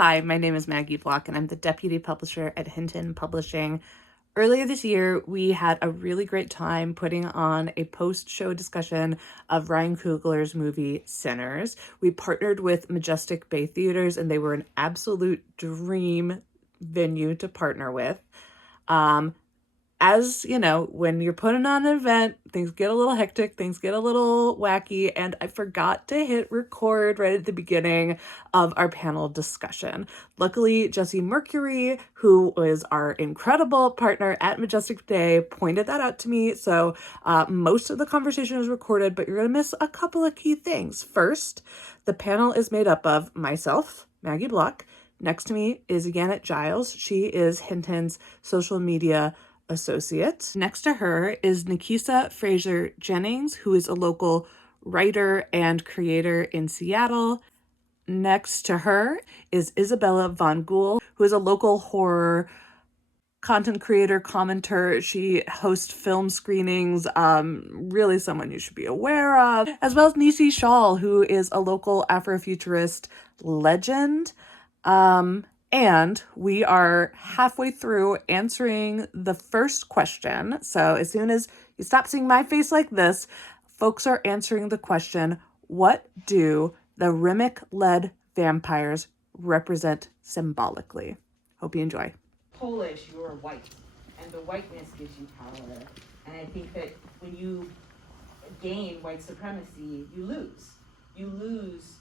Hi, my name is Maggie Block, and I'm the deputy publisher at Hinton Publishing. Earlier this year, we had a really great time putting on a post-show discussion of Ryan Coogler's movie Sinners. We partnered with Majestic Bay Theaters, and they were an absolute dream venue to partner with. As you know, when you're putting on an event, things get a little hectic, things get a little wacky, and I forgot to hit record right at the beginning of our panel discussion. Luckily, Jesse Mercury, who is our incredible partner at Majestic Bay, pointed that out to me. So most of the conversation is recorded, but you're going to miss a couple of key things. First, the panel is made up of myself, Maggie Block. Next to me is Janet Giles. She is Hinton's social media associate. Next to her is NaKeesa Frazier-Jennings, who is a local writer and creator in Seattle. Next to her is Isabella Von Ghoul, who is a local horror content creator, commenter. She hosts film screenings, really someone you should be aware of, as well as Nisi Shawl, who is a local Afrofuturist legend. And we are halfway through answering the first question. So as soon as you stop seeing my face like this, folks are answering the question, what do the Remick-led vampires represent symbolically? Hope you enjoy. Polish, you're white, and the whiteness gives you power. And I think that when you gain white supremacy, you lose. You lose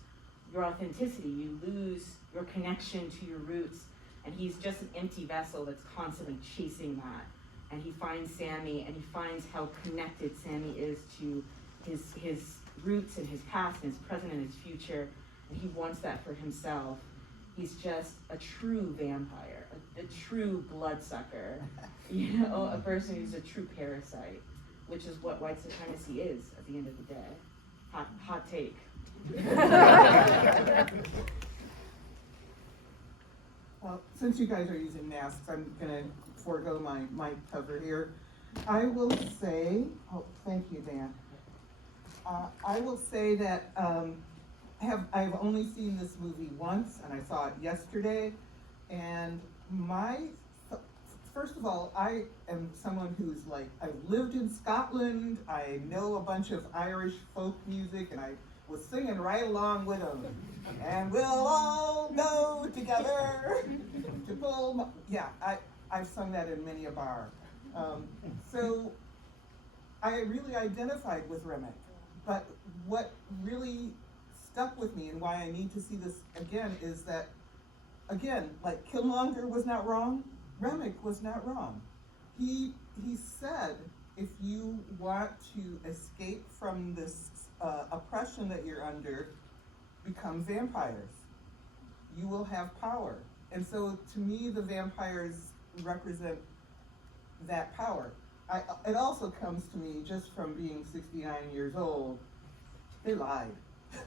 your authenticity, you lose your connection to your roots, and he's just an empty vessel that's constantly chasing that. And he finds Sammy, and he finds how connected Sammy is to his roots and his past and his present and his future, and he wants that for himself. He's just a true vampire, a true bloodsucker, a person who's a true parasite, which is what white supremacy is at the end of the day. Hot take. Well, since you guys are using masks, I'm going to forego my cover here. I will say, thank you, Dan. I will say that I've only seen this movie once, and I saw it yesterday. And first of all, I am someone who's like, I've lived in Scotland. I know a bunch of Irish folk music, and I was singing right along with them. And we'll all know together to pull. I've sung that in many a bar. So I really identified with Remick. But what really stuck with me and why I need to see this again is that, again, like Killmonger was not wrong, Remick was not wrong. He said, if you want to escape from this oppression that you're under, become vampires. You will have power. And so to me, the vampires represent that power. It also comes to me just from being 69 years old, they lied.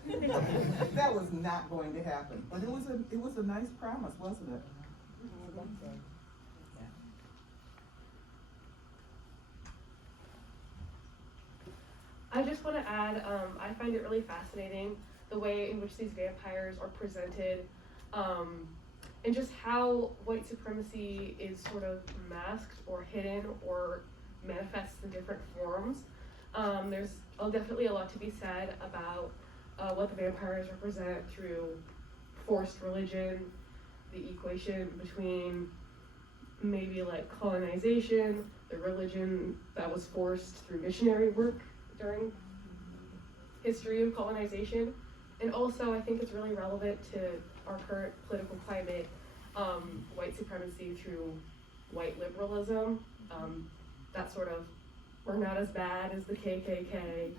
That was not going to happen. But it was a nice promise, wasn't it? I just want to add, I find it really fascinating the way in which these vampires are presented, and just how white supremacy is sort of masked or hidden or manifests in different forms. There's definitely a lot to be said about what the vampires represent through forced religion, the equation between maybe like colonization, the religion that was forced through missionary work during history of colonization. And also I think it's really relevant to our current political climate, white supremacy through white liberalism, that sort of, we're not as bad as the KKK.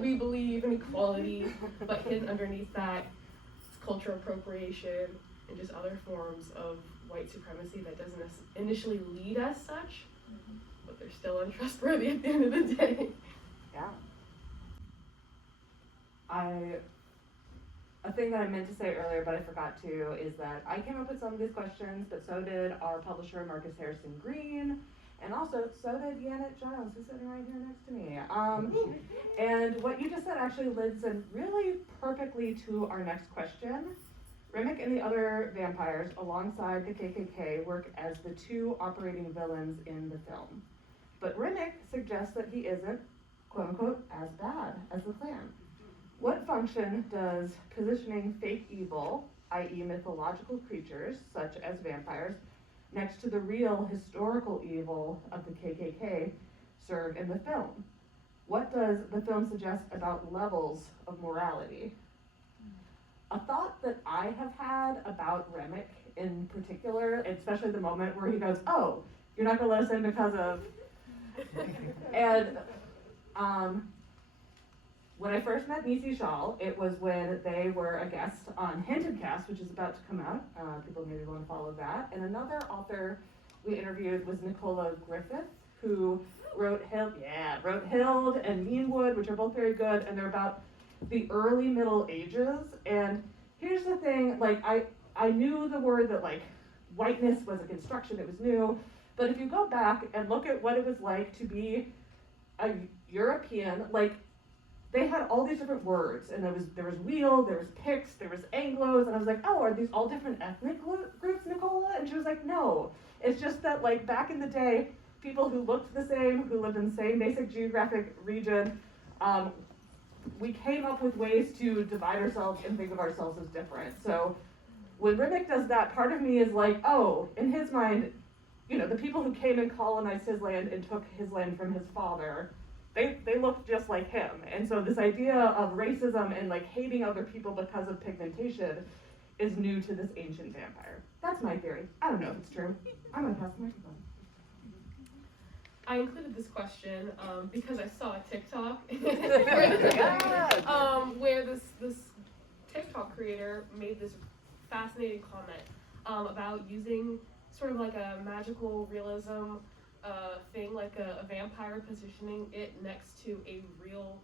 We believe in equality, but hidden underneath that is cultural appropriation and just other forms of white supremacy that doesn't initially lead as such, but they're still untrustworthy at the end of the day. Yeah. A thing that I meant to say earlier, but I forgot to, is that I came up with some of these questions, but so did our publisher, Marcus Harrison Green, and also so did Janet Giles, who's sitting right here next to me. And what you just said actually leads in really perfectly to our next question, Remick and the other vampires, alongside the KKK, work as the two operating villains in the film. But Remick suggests that he isn't, quote unquote, as bad as the Klan. What function does positioning fake evil, i.e. mythological creatures, such as vampires, next to the real historical evil of the KKK, serve in the film? What does the film suggest about levels of morality? A thought that I have had about Remick in particular, especially the moment where he goes, "Oh, you're not gonna let us in because of," and when I first met Nisi Shawl, it was when they were a guest on Hinted Cast, which is about to come out. People maybe want to follow that. And another author we interviewed was Nicola Griffith, who wrote Hild and Meanwood, which are both very good, and they're about the early Middle Ages. And here's the thing, like I knew the word that like whiteness was a construction, it was new, but if you go back and look at what it was like to be a European, like they had all these different words, and there was wheel, there was Picts, there was Anglos, and I was like, oh, are these all different ethnic groups, Nicola? And she was like, no, it's just that like back in the day, people who looked the same, who lived in the same basic geographic region, we came up with ways to divide ourselves and think of ourselves as different. So when Remick does that, part of me is like, oh, in his mind, you know, the people who came and colonized his land and took his land from his father, they looked just like him. And so this idea of racism and like hating other people because of pigmentation is new to this ancient vampire. That's my theory. I don't know if it's true. I'm gonna pass the microphone. I included this question because I saw a TikTok where this TikTok creator made this fascinating comment about using sort of like a magical realism thing, like a vampire, positioning it next to a real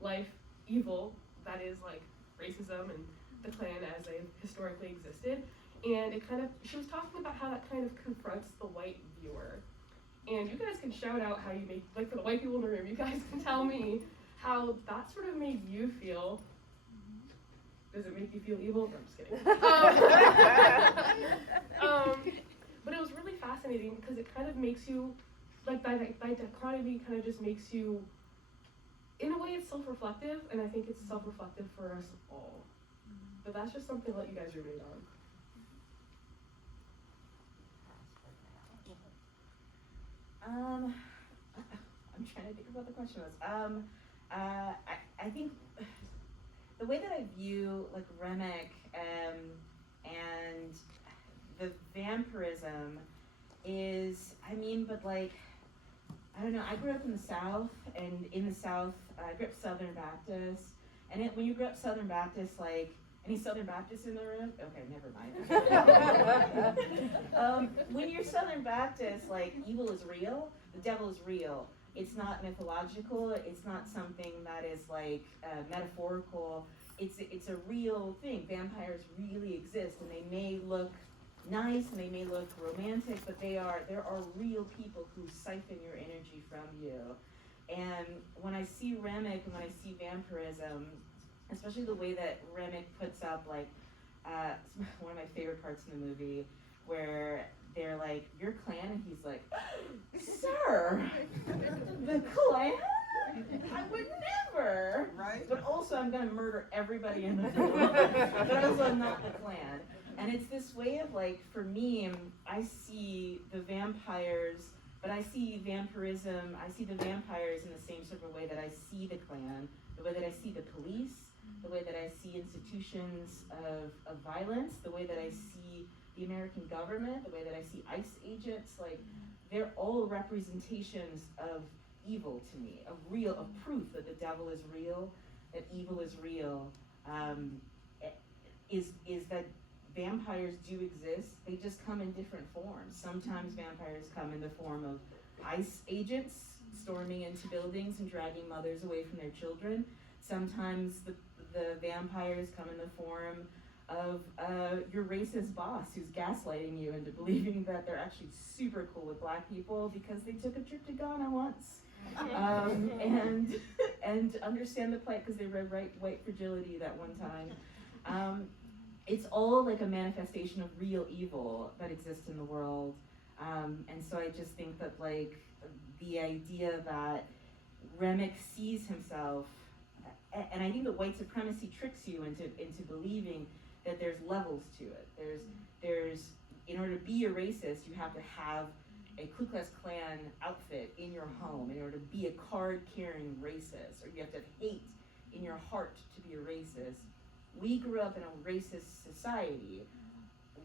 life evil that is like racism and the Klan as they historically existed. And it kind of, she was talking about how that kind of confronts the white viewer. And you guys can shout out how you make, like for the white people in the room, you guys can tell me how that sort of made you feel. Does it make you feel evil? No, I'm just kidding. But it was really fascinating because it kind of makes you, like that dichotomy kind of just makes you, in a way it's self-reflective, and I think it's self-reflective for us all. But that's just something to let you guys ruminate on. I'm trying to think of what the question was. I think the way that I view like Remick and the vampirism is, I mean, but like, I don't know, I grew up in the South, and in the South, I grew up Southern Baptist, and when you grew up Southern Baptist, like, any Southern Baptists in the room? Okay, never mind. When you're Southern Baptist, like, evil is real, the devil is real. It's not mythological, it's not something that is like metaphorical, it's a real thing. Vampires really exist, and they may look nice and they may look romantic, but there are real people who siphon your energy from you. And when I see Remick and when I see vampirism, especially the way that Remick puts up, like, one of my favorite parts in the movie, where they're like, "Your Klan?" And he's like, "Sir, the Klan? I would never." Right? But also, I'm going to murder everybody in the room. But also, I'm not the Klan. And it's this way of, like, for me, I see the vampires, but I see vampirism, I see the vampires in the same sort of way that I see the Klan, the way that I see the police, the way that I see institutions of violence, the way that I see the American government, the way that I see ICE agents. Like, they're all representations of evil to me, of proof that the devil is real, that evil is real, is that vampires do exist. They just come in different forms. Sometimes vampires come in the form of ICE agents storming into buildings and dragging mothers away from their children. Sometimes the vampires come in the form of your racist boss who's gaslighting you into believing that they're actually super cool with black people because they took a trip to Ghana once. And understand the plight because they read White Fragility that one time. it's all like a manifestation of real evil that exists in the world. And so I just think that like the idea that Remick sees himself, and I think that white supremacy tricks you into believing that there's levels to it. There's in order to be a racist, you have to have a Ku Klux Klan outfit in your home in order to be a card-carrying racist, or you have to have hate in your heart to be a racist. We grew up in a racist society.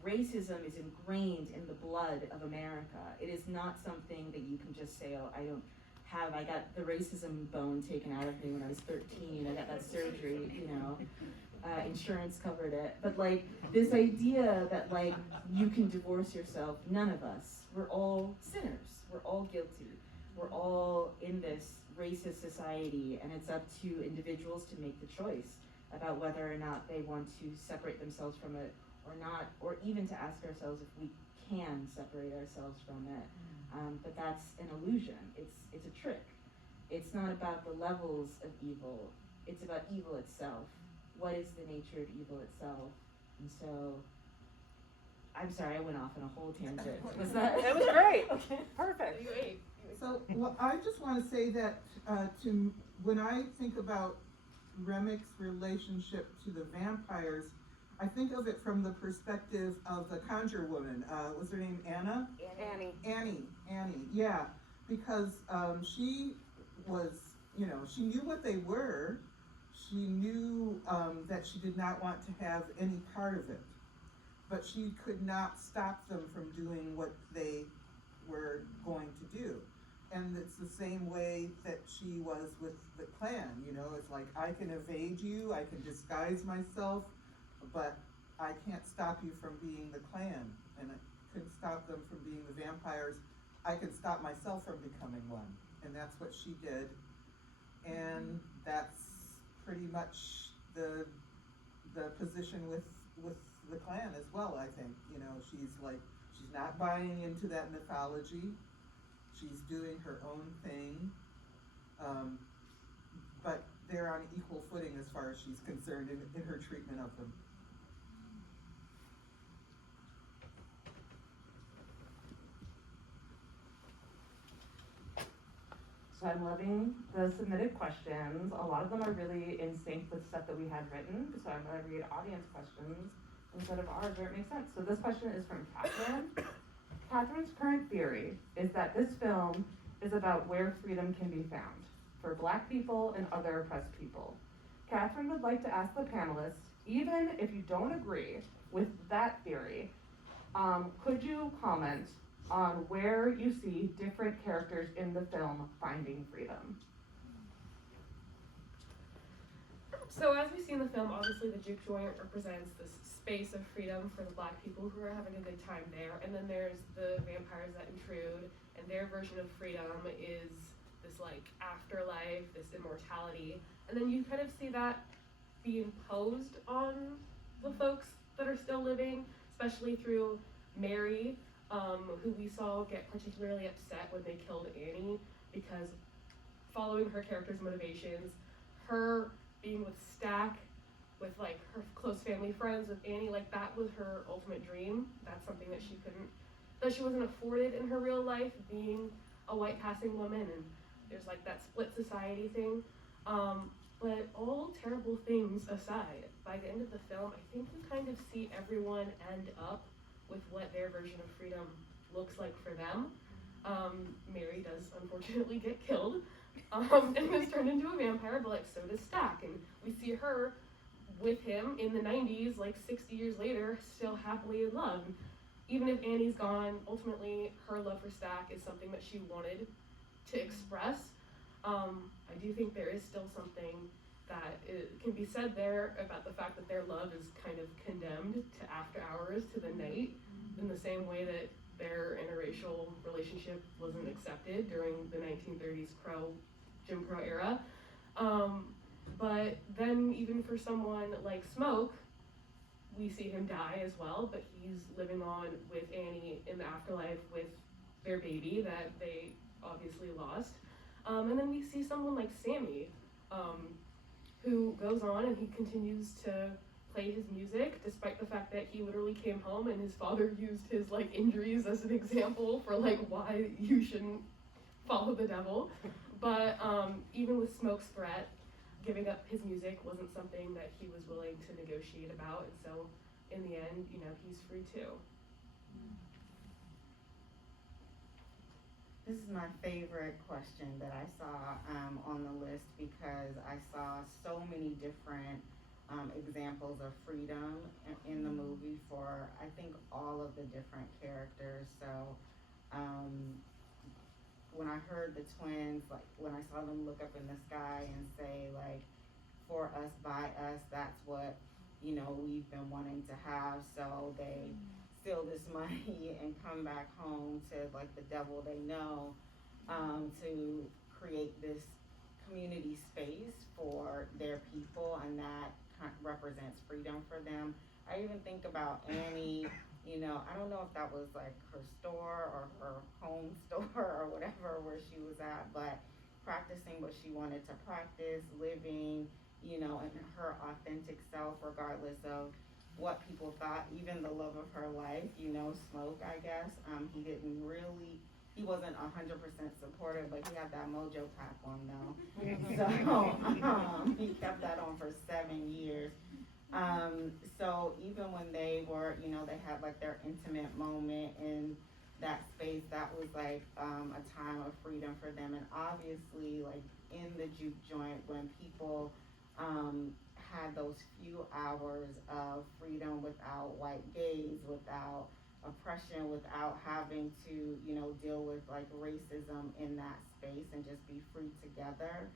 Racism is ingrained in the blood of America. It is not something that you can just say, oh, I got the racism bone taken out of me when I was 13, I got that surgery, insurance covered it. But like this idea that like you can divorce yourself, none of us, we're all sinners, we're all guilty, we're all in this racist society, and it's up to individuals to make the choice about whether or not they want to separate themselves from it or not, or even to ask ourselves if we can separate ourselves from it. But that's an illusion. It's a trick. It's not about the levels of evil. It's about evil itself. What is the nature of evil itself? And so, I'm sorry, I went off on a whole tangent. Was that? That was great. Okay. Perfect. You ate. So, well, I just want to say that when I think about Remick's relationship to the vampires, I think of it from the perspective of the Conjure Woman. What's her name? Anna? Annie. Annie, yeah. Because she was, she knew what they were. She knew that she did not want to have any part of it. But she could not stop them from doing what they were going to do. And it's the same way that she was with the Klan, it's like, I can evade you, I can disguise myself, but I can't stop you from being the Klan, and I couldn't stop them from being the vampires. I can stop myself from becoming one, and that's what she did. And that's pretty much the position with the Klan as well, I think. She's not buying into that mythology. She's doing her own thing, but they're on equal footing as far as she's concerned in her treatment of them. So I'm loving the submitted questions. A lot of them are really in sync with stuff that we had written, so I'm going to read audience questions instead of ours where it makes sense. So this question is from Catherine. Catherine's current theory is that this film is about where freedom can be found for Black people and other oppressed people. Catherine would like to ask the panelists, even if you don't agree with that theory, could you comment on where you see different characters in the film finding freedom? So as we see in the film, obviously the juke joint represents this space of freedom for the Black people who are having a good time there, and then there's the vampires that intrude, and their version of freedom is this like afterlife, this immortality, and then you kind of see that be imposed on the folks that are still living, especially through Mary, who we saw get particularly upset when they killed Annie, because following her character's motivations, her being with Stack, with like her close family friends, with Annie, like that was her ultimate dream. That's something that she wasn't afforded in her real life, being a white passing woman, and there's like that split society thing. But all terrible things aside, by the end of the film, I think you kind of see everyone end up with what their version of freedom looks like for them. Mary does unfortunately get killed, and is turned into a vampire, but like so does Stack, and we see her with him in the 90s, like 60 years later, still happily in love. Even if Annie's gone, ultimately her love for Stack is something that she wanted to express. I do think there is still something that can be said there about the fact that their love is kind of condemned to after hours, to the night, in the same way that their interracial relationship wasn't accepted during the 1930s Jim Crow era. But then even for someone like Smoke, we see him die as well, but he's living on with Annie in the afterlife with their baby that they obviously lost. And then we see someone like Sammy, who goes on and he continues to play his music, despite the fact that he literally came home and his father used his like injuries as an example for like why you shouldn't follow the devil. But even with Smoke's threat, giving up his music wasn't something that he was willing to negotiate about, and so in the end, you know, he's free too. This is my favorite question that I saw on the list because I saw so many different examples of freedom in the movie for, I think, all of the different characters. So when I heard the twins, like when I saw them look up in the sky and say like, for us, by us, that's what, you know, we've been wanting to have. So they steal this money and come back home to like the devil they know, to create this community space for their people, and that represents freedom for them. I even think about Annie, you know, I don't know if that was like her store or her home store or whatever where she was at, but practicing what she wanted to practice, living, you know, in her authentic self regardless of what people thought, even the love of her life, you know, Smoke, I guess. He wasn't 100% supportive, but he had that mojo pack on though. So he kept that on for 7 years. So even when they were, you know, they had like their intimate moment in that space, that was like a time of freedom for them. And obviously like in the juke joint, when people had those few hours of freedom without white gaze, without oppression, without having to, you know, deal with like racism in that space and just be free together.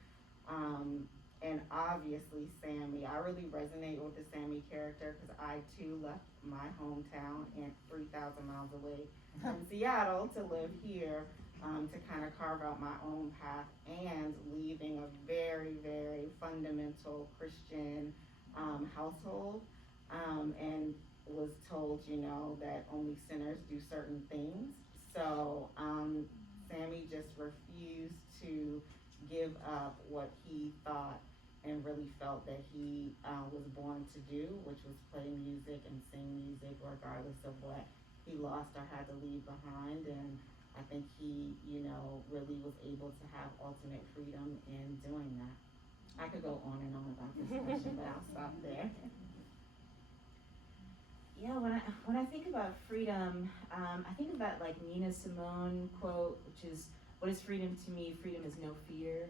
And obviously Sammy, I really resonate with the Sammy character because I too left my hometown and 3,000 miles away from Seattle to live here, to kind of carve out my own path, and leaving a very, very fundamental Christian household, and was told, you know, that only sinners do certain things. So Sammy just refused to give up what he thought and really felt that he was born to do, which was play music and sing music regardless of what he lost or had to leave behind. And I think he, you know, really was able to have ultimate freedom in doing that. I could go on and on about this question, but I'll stop there. Yeah, when I think about freedom, I think about like Nina Simone quote, which is, "What is freedom to me? Freedom is no fear."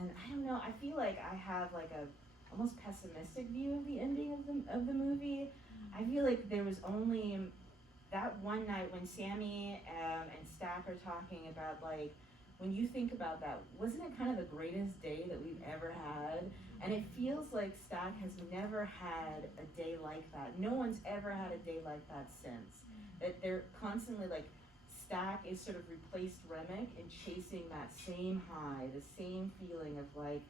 And I don't know, I feel like I have like a almost pessimistic view of the ending of the movie. I feel like there was only that one night when Sammy and Stack are talking about like, when you think about that, wasn't it kind of the greatest day that we've ever had? And it feels like Stack has never had a day like that. No one's ever had a day like that since. That they're constantly like, Stack is sort of replaced Remick in chasing that same high, the same feeling of like,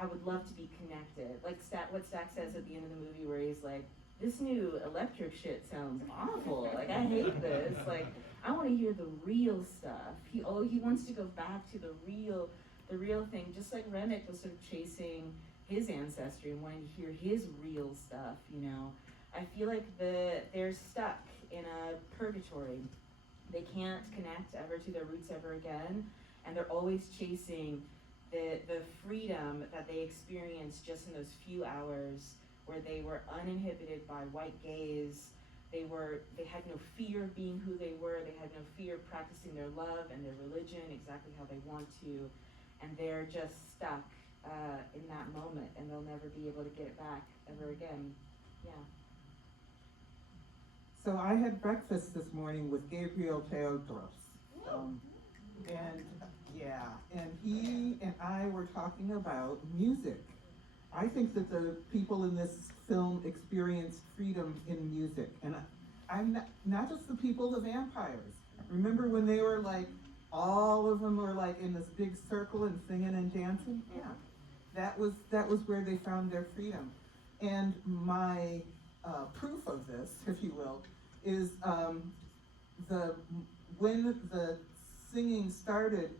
I would love to be connected. Like what Stack says at the end of the movie where he's like, this new electric shit sounds awful. Like, I hate this. Like, I want to hear the real stuff. He wants to go back to the real thing. Just like Remick was sort of chasing his ancestry and wanting to hear his real stuff, you know. I feel like they're stuck in a purgatory. They can't connect ever to their roots ever again, and they're always chasing the freedom that they experienced just in those few hours where they were uninhibited by white gaze. They had no fear of being who they were. They had no fear of practicing their love and their religion exactly how they want to, and they're just stuck in that moment, and they'll never be able to get it back ever again. Yeah. So I had breakfast this morning with Gabriel Teodros. And he and I were talking about music. I think that the people in this film experienced freedom in music. And I'm not just the people, the vampires. Remember when they were like, all of them were like in this big circle and singing and dancing? Yeah. That was where they found their freedom. And my proof of this, if you will, is when the singing started,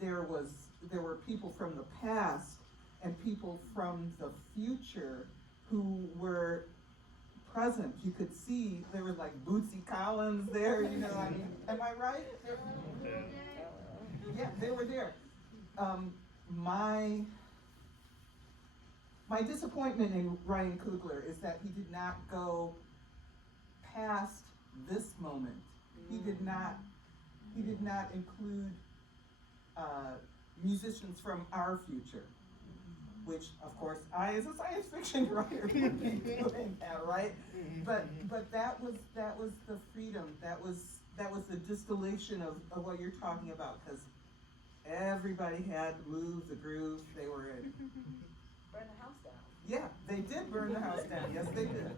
there were people from the past and people from the future who were present. You could see there was like Bootsy Collins there, you know, I mean, am I right? Yeah, they were there. My disappointment in Ryan Coogler is that he did not go past this moment. He did not include musicians from our future, which of course I, as a science fiction writer, would be doing that, right? But that was the freedom. That was the distillation of what you're talking about, because everybody had the moves, the grooves. They were in. Burn the house down. Yeah, they did burn the house down. Yes, they did.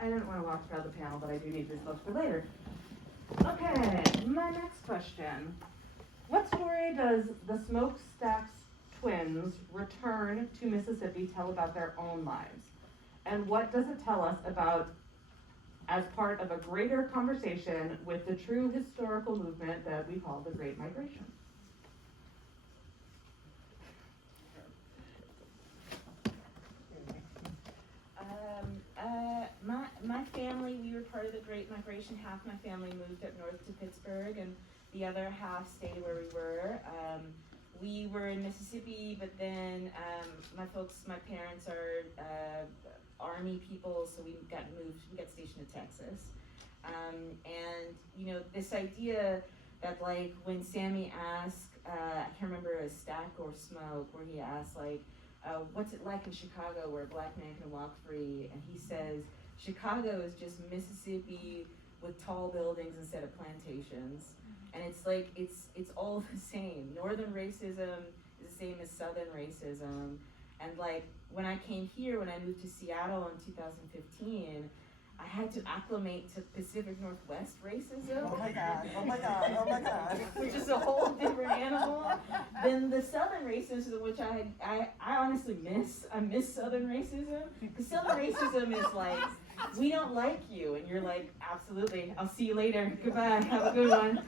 I didn't want to walk through the panel, but I do need these books for later. Okay, my next question. What story does the Smokestacks twins return to Mississippi tell about their own lives? And what does it tell us about as part of a greater conversation with the true historical movement that we call the Great Migration? My family, we were part of the Great Migration. Half my family moved up north to Pittsburgh, and the other half stayed where we were. We were in Mississippi, but then my parents are Army people, so we got stationed to Texas. And you know, this idea that like when Sammy asked, I can't remember a Stack or Smoke, where he asked like, what's it like in Chicago where a black man can walk free? And he says, Chicago is just Mississippi with tall buildings instead of plantations. And it's like, it's all the same. Northern racism is the same as Southern racism. And like, when I came here, when I moved to Seattle in 2015, I had to acclimate to Pacific Northwest racism. Oh my God, oh my God, oh my God. Which is a whole different animal than the Southern racism, which I honestly miss. I miss Southern racism. Because Southern racism is like, we don't like you. And you're like, absolutely, I'll see you later. Goodbye, have a good one.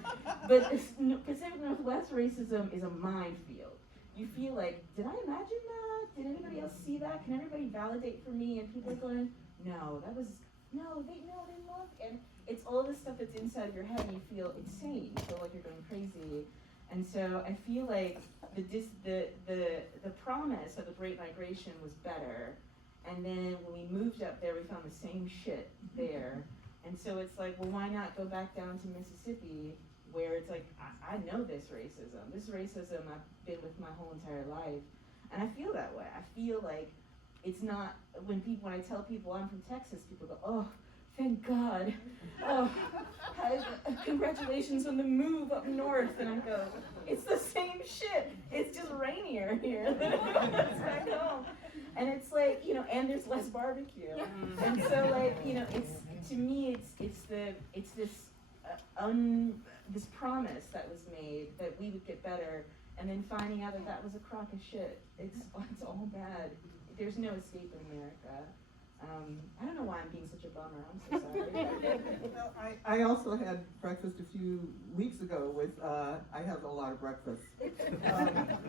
But Pacific Northwest racism is a minefield. You feel like, did I imagine that? Did anybody else see that? Can everybody validate for me? And people are going, no, they love, and it's all the stuff that's inside your head, and you feel insane. You feel like you're going crazy, and so I feel like the promise of the Great Migration was better, and then when we moved up there, we found the same shit there, and so it's like, well, why not go back down to Mississippi, where it's like I know this racism I've been with my whole entire life, and I feel that way. I feel like. It's not, when I tell people I'm from Texas, people go, oh, thank God. Oh, congratulations on the move up north. And I go, it's the same shit. It's just rainier here than it was back home. And it's like, you know, and there's less barbecue. And so like, you know, it's, to me, it's this promise that was made that we would get better, and then finding out that was a crock of shit. It's all bad. There's no escape in America. I don't know why I'm being such a bummer. I'm so sorry. Well, I also had breakfast a few weeks ago with, I have a lot of breakfast,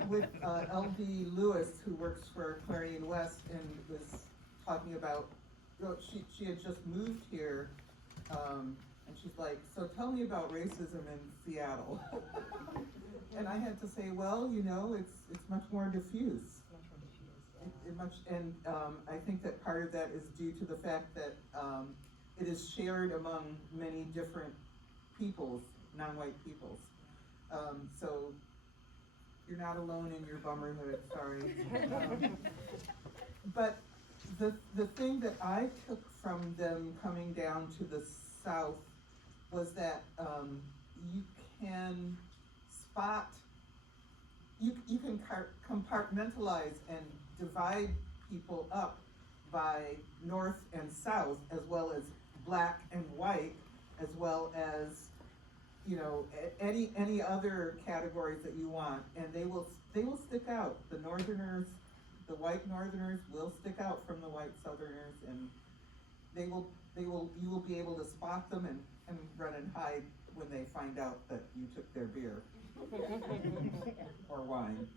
with L.D. Lewis, who works for Clarion West, and was talking about, you know, she had just moved here, and she's like, so tell me about racism in Seattle. And I had to say, well, you know, it's much more diffuse. I think that part of that is due to the fact that it is shared among many different peoples, non-white peoples. So you're not alone in your bummerhood, sorry. But the thing that I took from them coming down to the South was that you can spot, you can compartmentalize and divide people up by North and South, as well as black and white, as well as, you know, any other categories that you want, and they will stick out. The Northerners, the white Northerners will stick out from the white Southerners, and you will be able to spot them and run and hide when they find out that you took their beer or wine.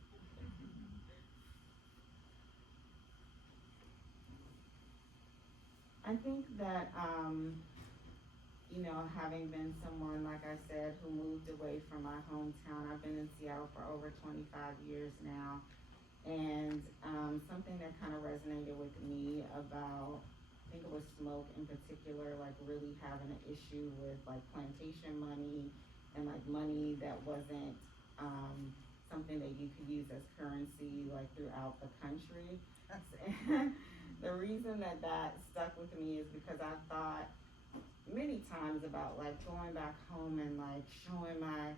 I think that, you know, having been someone, like I said, who moved away from my hometown, I've been in Seattle for over 25 years now, and something that kind of resonated with me about, I think it was smoke in particular, like really having an issue with like plantation money and like money that wasn't something that you could use as currency like throughout the country. The reason that that stuck with me is because I thought many times about like going back home and like showing my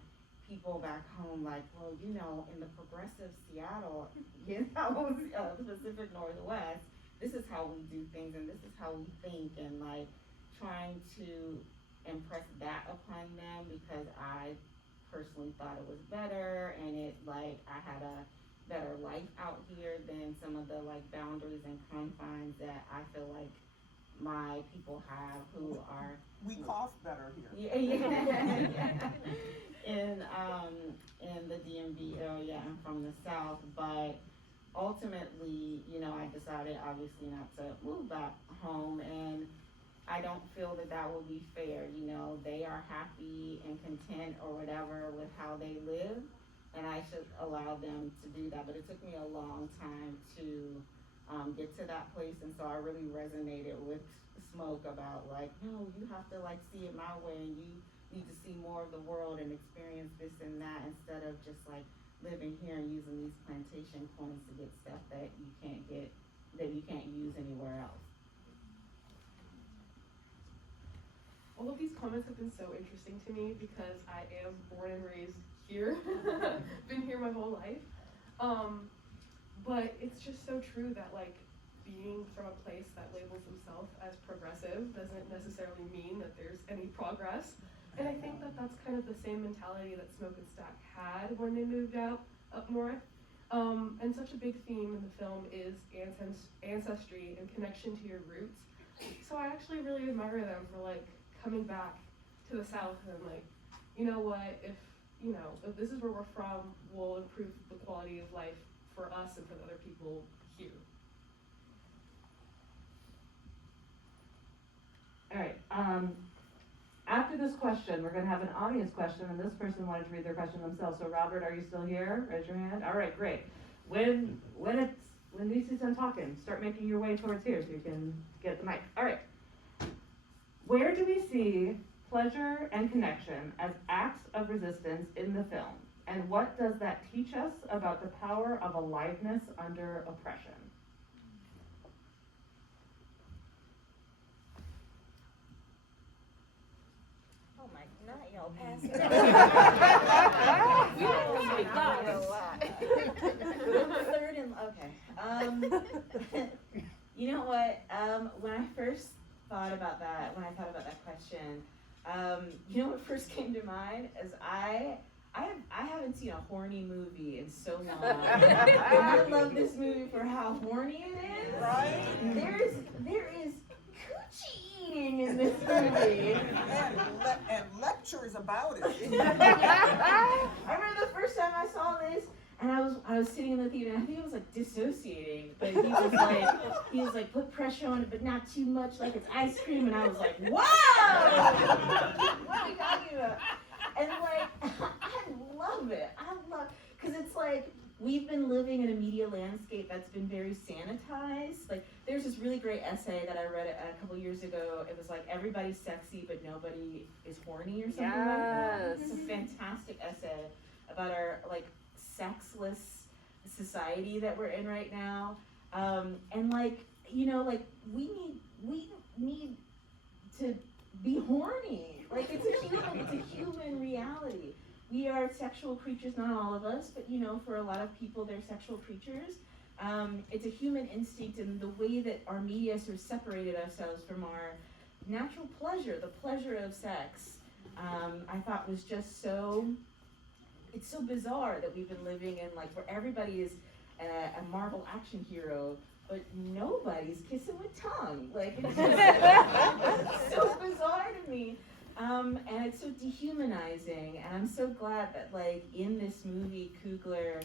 people back home like, well, you know, in the progressive Seattle, you know, Pacific Northwest, this is how we do things and this is how we think, and like trying to impress that upon them because I personally thought it was better and it like I had a better life out here than some of the like boundaries and confines that I feel like my people have who are We cough better here. yeah. In the DMV area. I'm from the South, but ultimately, you know, I decided obviously not to move back home, and I don't feel that that will be fair. You know, they are happy and content or whatever with how they live, and I should allow them to do that. But it took me a long time to get to that place, and so I really resonated with Smoke about like, no, you have to like see it my way, and you need to see more of the world and experience this and that instead of just like living here and using these plantation coins to get stuff that you can't get, that you can't use anywhere else. All of these comments have been so interesting to me because I am born and raised here, been here my whole life. But it's just so true that like being from a place that labels themselves as progressive doesn't necessarily mean that there's any progress. And I think that that's kind of the same mentality that Smoke and Stack had when they moved out up north. And such a big theme in the film is ancestry and connection to your roots. So I actually really admire them for like coming back to the South and like, you know what, if this is where we're from, we'll improve the quality of life for us and for the other people here. All right. After this question, we're going to have an audience question, and this person wanted to read their question themselves. So, Robert, are you still here? Raise your hand. All right, great. When Nisi's done talking, start making your way towards here so you can get the mic. All right. Where do we see pleasure and connection as acts of resistance in the film? And what does that teach us about the power of aliveness under oppression? Oh my, not y'all pass it. We don't know Third and, okay. You know what, when I first thought about that, question, you know what first came to mind is I haven't seen a horny movie in so long. And I love this movie for how horny it is. Right? There is coochie eating in this movie. And lectures about it. I remember the first time I saw this, and I was sitting in the theater, and I think it was like dissociating, but he was like put pressure on it, but not too much, like it's ice cream, and I was like, whoa! What are you talking about? And like, I love it. Because it's like, we've been living in a media landscape that's been very sanitized. Like, there's this really great essay that I read a couple years ago. It was like, everybody's sexy, but nobody is horny or something like that. It's a fantastic essay about our, like, sexless society that we're in right now. And like, you know, like, we need to be horny. Like, it's a human reality. We are sexual creatures, not all of us, but you know, for a lot of people, they're sexual creatures. It's a human instinct, and the way that our media sort of separated ourselves from our natural pleasure, the pleasure of sex, I thought was just it's so bizarre that we've been living in like where everybody is a Marvel action hero, but nobody's kissing with tongue. Like, it's just so bizarre to me. And it's so dehumanizing, and I'm so glad that like in this movie, Coogler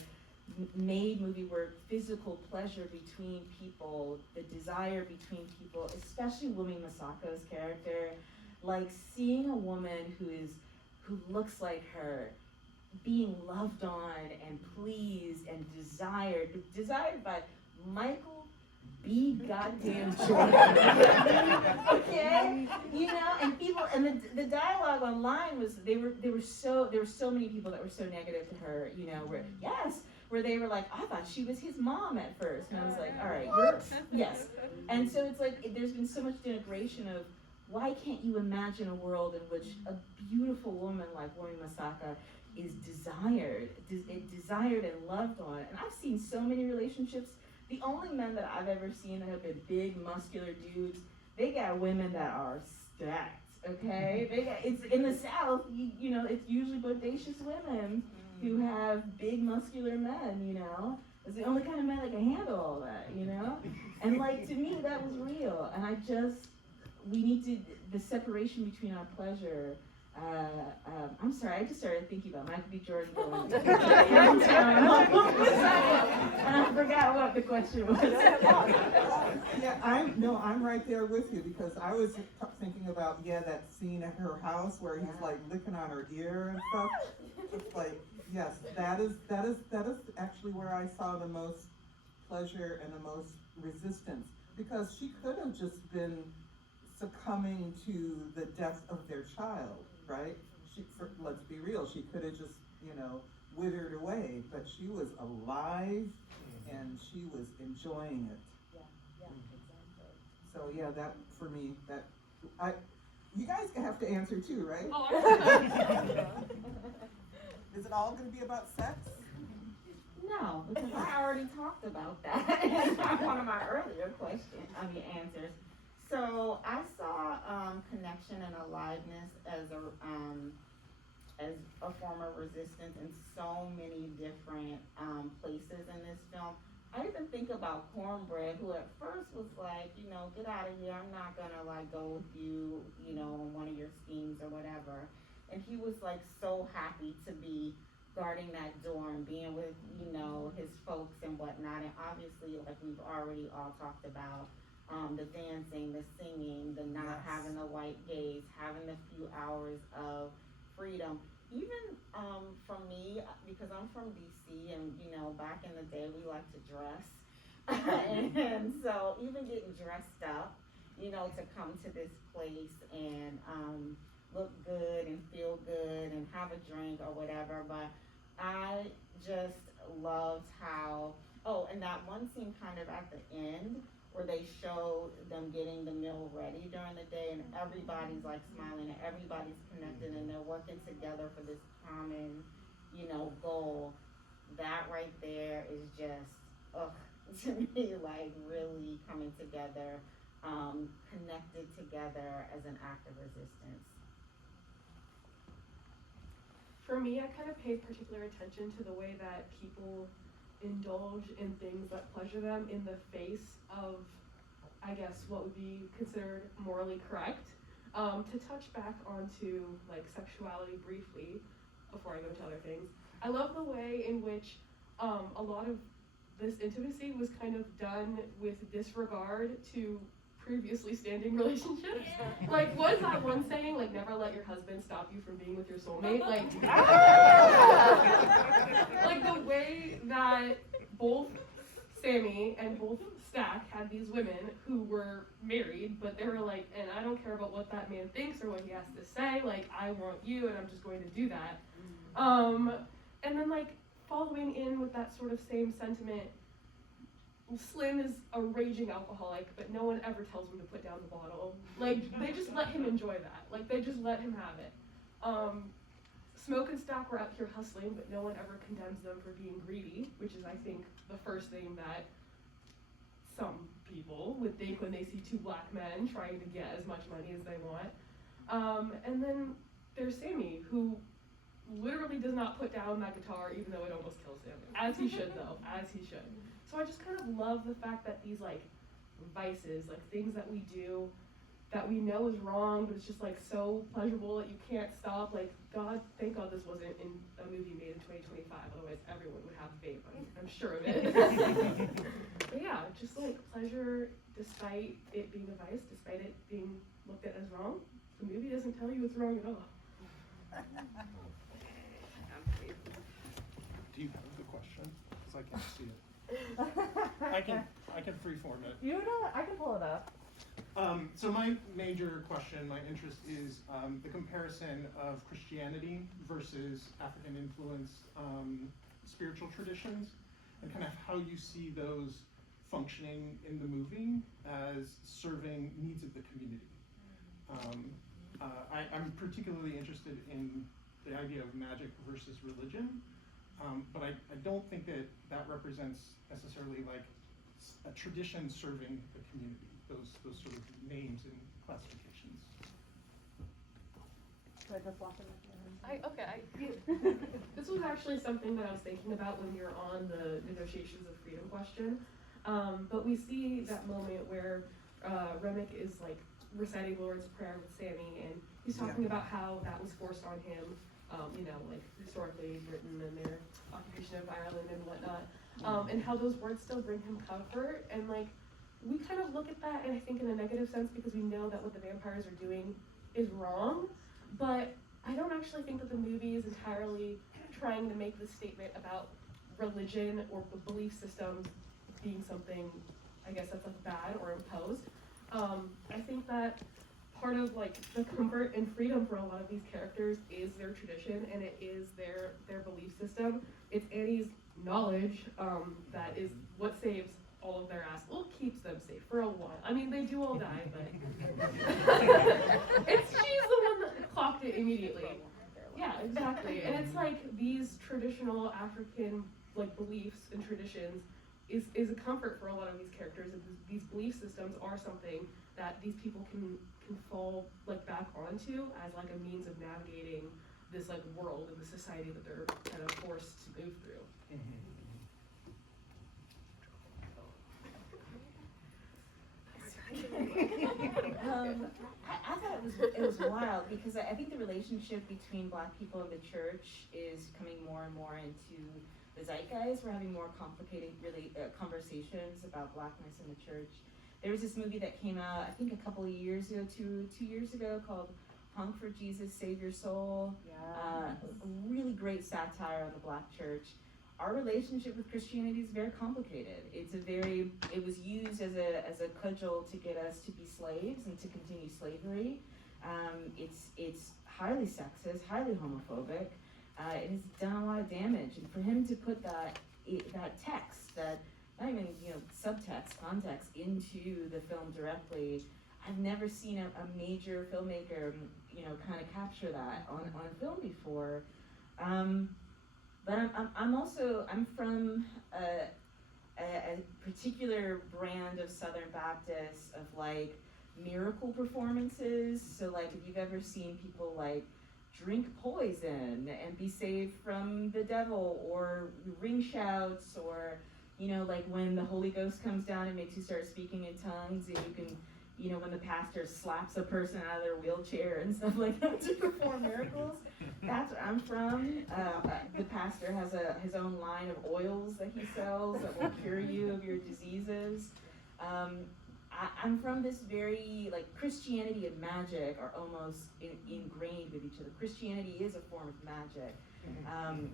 made movie work physical pleasure between people, the desire between people, especially Wumi Masako's character, like seeing a woman who looks like her, being loved on and pleased and desired by Michael B. Goddamn Jordan. Okay, you know, and people, and the dialogue online was there were so many people that were so negative to her, you know, where they were like, I thought she was his mom at first, and I was like, all right, yes, and so it's like there's been so much denigration of why can't you imagine a world in which a beautiful woman like Wumi Masaka is desired and loved on, and I've seen so many relationships. The only men that I've ever seen that have been big, muscular dudes, they got women that are stacked, okay? It's in the South, you know, it's usually bodacious women who have big, muscular men, you know? It's the only kind of men that can handle all that, you know? And like, to me, that was real. And we need to, the separation between our pleasure. I'm sorry, I just started thinking about Michael B. Jordan going, and I forgot what the question was. Yeah, I'm right there with you, because I was thinking about, that scene at her house where he's like licking on her ear and stuff. It's like, yes, that is actually where I saw the most pleasure and the most resistance, because she could have just been succumbing to the death of their child, right? Let's be real, she could have just, withered away, but she was alive and she was enjoying it. Yeah, exactly. So that for me, you guys have to answer too, right? Oh, I Is it all going to be about sex? No, because I already talked about that in one of my earlier answers. So I saw connection and aliveness as a form of resistance in so many different places in this film. I even think about Cornbread, who at first was like, get out of here, I'm not gonna go with you, on one of your schemes or whatever. And he was like so happy to be guarding that door and being with, his folks and whatnot. And obviously, like we've already all talked about, the dancing, the singing, the not having the white gaze, having the few hours of freedom. Even for me, because I'm from DC, and back in the day we like to dress, and so even getting dressed up, to come to this place and look good and feel good and have a drink or whatever. But I just loved how, and that one scene kind of at the end where they show them getting the meal ready during the day, and everybody's like smiling and everybody's connected and they're working together for this common, goal. That right there is just, to me, like really coming together, connected together as an act of resistance. For me, I kind of paid particular attention to the way that people indulge in things that pleasure them in the face of, I guess, what would be considered morally correct. To touch back onto sexuality briefly before I go to other things, I love the way in which a lot of this intimacy was kind of done with disregard to previously standing relationships. What is that one saying? Never let your husband stop you from being with your soulmate. The way that both Sammy and both Stack had these women who were married, but they were like, and I don't care about what that man thinks or what he has to say, I want you and I'm just going to do that. And then following in with that sort of same sentiment, Slim is a raging alcoholic, but no one ever tells him to put down the bottle. They just let him enjoy that. They just let him have it. Smoke and Stack were out here hustling, but no one ever condemns them for being greedy, which is, I think, the first thing that some people would think when they see two black men trying to get as much money as they want. And then there's Sammy, who literally does not put down that guitar, even though it almost kills him. As he should, though. As he should. So I just kind of love the fact that these, vices, things that we do that we know is wrong, but it's just like so pleasurable that you can't stop. Like, thank God this wasn't in a movie made in 2025, otherwise everyone would have vape, I'm sure of it. But yeah, just like pleasure despite it being a vice, despite it being looked at as wrong. The movie doesn't tell you it's wrong at all. Do you have the question? Because I can't see it. I can freeform it. You know, I can pull it up. So my major question, my interest is the comparison of Christianity versus African influenced spiritual traditions, and kind of how you see those functioning in the movie as serving needs of the community. I'm particularly interested in the idea of magic versus religion, but I don't think that represents necessarily like a tradition serving the community, those sort of names and classifications. Should I just walk in? This was actually something that I was thinking about when you're on the negotiations of freedom question. But we see that moment where Remick is like reciting the Lord's Prayer with Sammy, and he's talking about how that was forced on him, like historically Britain and their occupation of Ireland and whatnot, and how those words still bring him comfort. And like, we kind of look at that, and I think in a negative sense, because we know that what the vampires are doing is wrong, but I don't actually think that the movie is entirely trying to make this statement about religion or the belief system being something, I guess, that's like bad or imposed. I think that part of like the comfort and freedom for a lot of these characters is their tradition, and it is their belief system. It's Annie's knowledge that is what saves all of their ass. Well, keeps them safe for a while. I mean, they do all die, but she's the one that clocked it immediately. Yeah, exactly. And it's like these traditional African like beliefs and traditions is a comfort for a lot of these characters, and these belief systems are something that these people can fall like back onto as like a means of navigating this like world and the society that they're kind of forced to move through. I thought it was wild because I think the relationship between Black people and the church is coming more and more into the zeitgeist. We're having more complicated conversations about Blackness in the church. There was this movie that came out, I think a couple of years ago, two years ago, called Honk for Jesus, Save Your Soul. A really great satire on the Black church. Our relationship with Christianity is very complicated. It was used as a cudgel to get us to be slaves and to continue slavery. It's highly sexist, highly homophobic. It has done a lot of damage, and for him to put that text, that not even subtext, context into the film directly, I've never seen a major filmmaker kind of capture that on film before. But I'm from a particular brand of Southern Baptists of like miracle performances. So like if you've ever seen people like drink poison and be saved from the devil, or ring shouts, or like when the Holy Ghost comes down and makes you start speaking in tongues, and you can when the pastor slaps a person out of their wheelchair and stuff like that to perform miracles. That's where I'm from. The pastor has his own line of oils that he sells that will cure you of your diseases. I'm from this very, like, Christianity and magic are almost ingrained with each other. Christianity is a form of magic.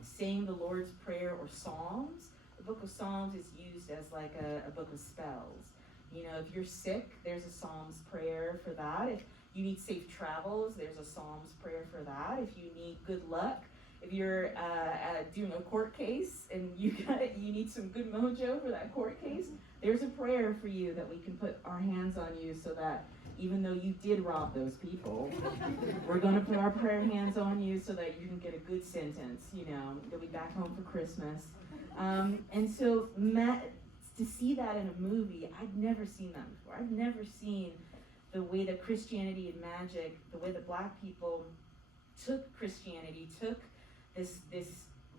Saying the Lord's Prayer or Psalms, the book of Psalms is used as like a book of spells. If you're sick, there's a Psalms prayer for that. If you need safe travels, there's a Psalms prayer for that. If you need good luck, if you're doing a court case and you need some good mojo for that court case, there's a prayer for you that we can put our hands on you so that even though you did rob those people, we're going to put our prayer hands on you so that you can get a good sentence, you'll be back home for Christmas. And so to see that in a movie, I'd never seen that before. I've never seen the way that Christianity and magic, the way that Black people took Christianity, took this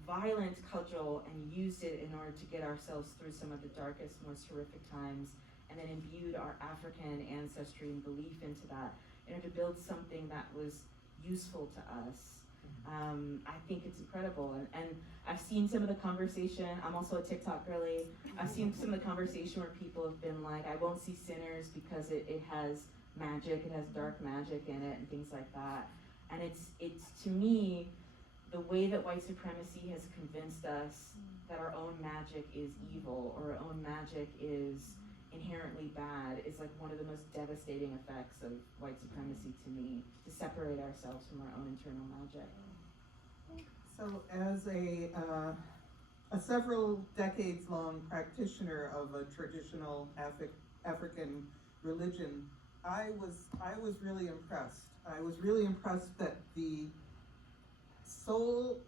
violent cudgel and used it in order to get ourselves through some of the darkest, most horrific times and then imbued our African ancestry and belief into that, to build something that was useful to us. I think it's incredible, and I've seen some of the conversation. I'm also a TikTok girly. I've seen some of the conversation where people have been like, I won't see Sinners because it has magic, it has dark magic in it, and things like that. And it's to me, the way that white supremacy has convinced us that our own magic is evil, or our own magic is inherently bad, is like one of the most devastating effects of white supremacy to me, to separate ourselves from our own internal magic. So as a several decades long practitioner of a traditional African religion, I was really impressed. I was really impressed that the sole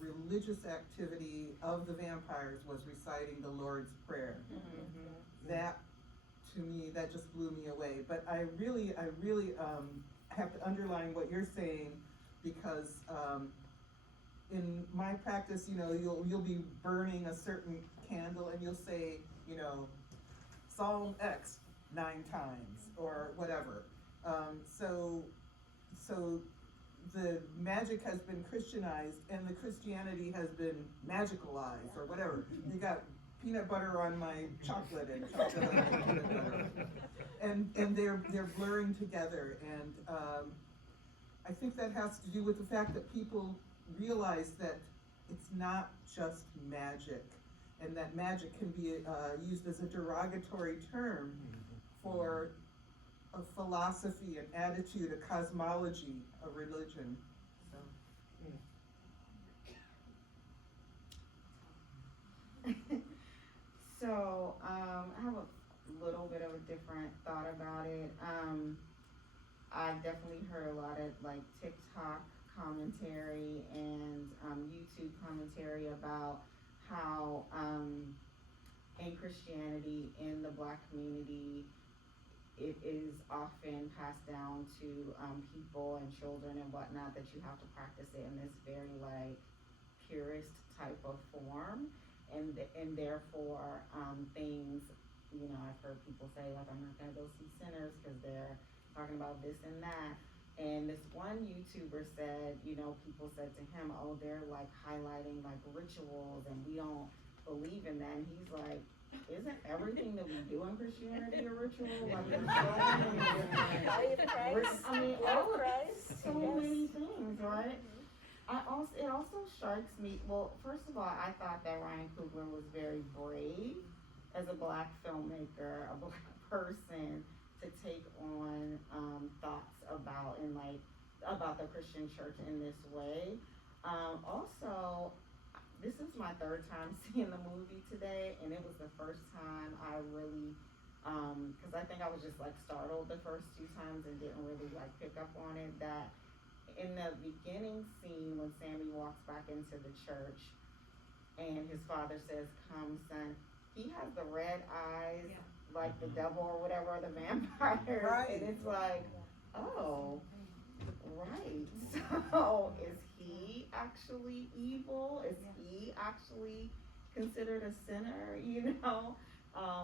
religious activity of the vampires was reciting the Lord's Prayer. That, to me, that just blew me away. But I really have to underline what you're saying, because in my practice, you'll be burning a certain candle and you'll say, Psalm X 9 times or whatever. So the magic has been Christianized and the Christianity has been magicalized or whatever. You got peanut butter on my chocolate and chocolate on my peanut butter. And they're blurring together, and I think that has to do with the fact that people realize that it's not just magic, and that magic can be used as a derogatory term for a philosophy, an attitude, a cosmology, a religion. So, I have a little bit of a different thought about it. I definitely heard a lot of like TikTok commentary and YouTube commentary about how in Christianity, in the Black community, it is often passed down to people and children and whatnot, that you have to practice it in this very like purist type of form, and therefore things, I've heard people say like, I'm not gonna go see Sinners because they're talking about this and that. And this one YouTuber said, people said to him, oh, they're like highlighting like rituals and we don't believe in that. And he's like, isn't everything that we do in Christianity a ritual? Like there's so many different, so many things, right? It also strikes me, well, first of all, I thought that Ryan Coogler was very brave as a Black filmmaker, a Black person, to take on thoughts about the Christian church in this way. Also, this is my third time seeing the movie today, and it was the first time I really, because I think I was just like startled the first 2 times and didn't really like pick up on it, that in the beginning scene when Sammy walks back into the church and his father says, come son, he has the red eyes, like the devil or whatever, the vampire, right. And it's like, oh, right, so is he actually evil? Is he actually considered a sinner,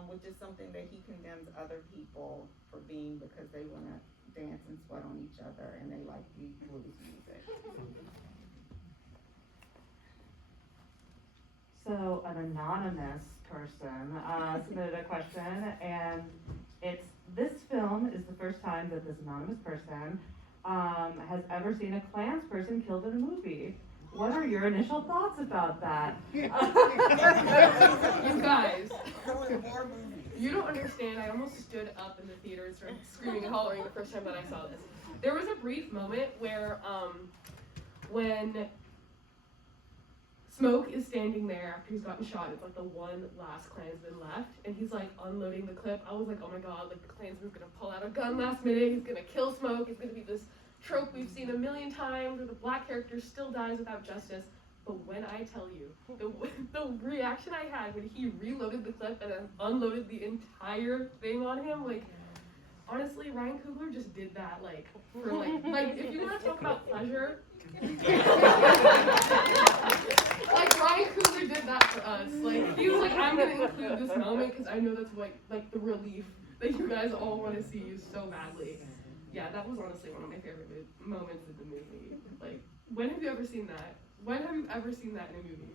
which is something that he condemns other people for being, because they want to dance and sweat on each other and they like blues music. So an anonymous person submitted a question, and this film is the first time that this anonymous person has ever seen a Klansperson killed in a movie. What are your initial thoughts about that? You guys, you don't understand. I almost stood up in the theater and started screaming and hollering the first time that I saw this. There was a brief moment where when Smoke is standing there after he's gotten shot, it's like the one last Klansman left, and he's like unloading the clip. I was like, oh my god, like the Klansman's gonna pull out a gun last minute, he's gonna kill Smoke, it's gonna be this trope we've seen a million times where the Black character still dies without justice. But when I tell you, the reaction I had when he reloaded the clip and then unloaded the entire thing on him, like, honestly, Ryan Coogler just did that, like, for, like, if you want to talk about pleasure, like, Ryan Coogler did that for us. Like, he was like, I'm going to include this moment because I know that's, like, the relief that you guys all want to see so badly. Yeah, that was honestly one of my favorite moments of the movie. Like, when have you ever seen that? When have you ever seen that in a movie?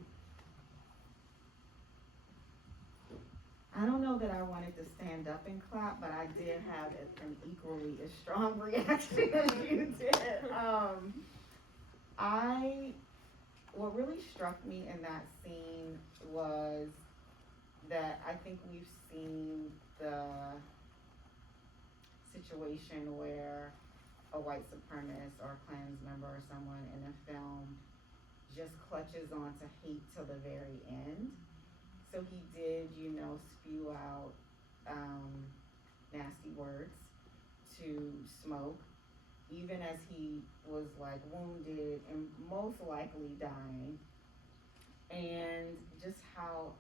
I don't know that I wanted to stand up and clap, but I did have an equally as strong reaction as you did. What really struck me in that scene was that I think we've seen the situation where a white supremacist or a Klans member or someone in a film just clutches on to hate till the very end. So he did, spew out nasty words to Smoke, even as he was like wounded and most likely dying, and just how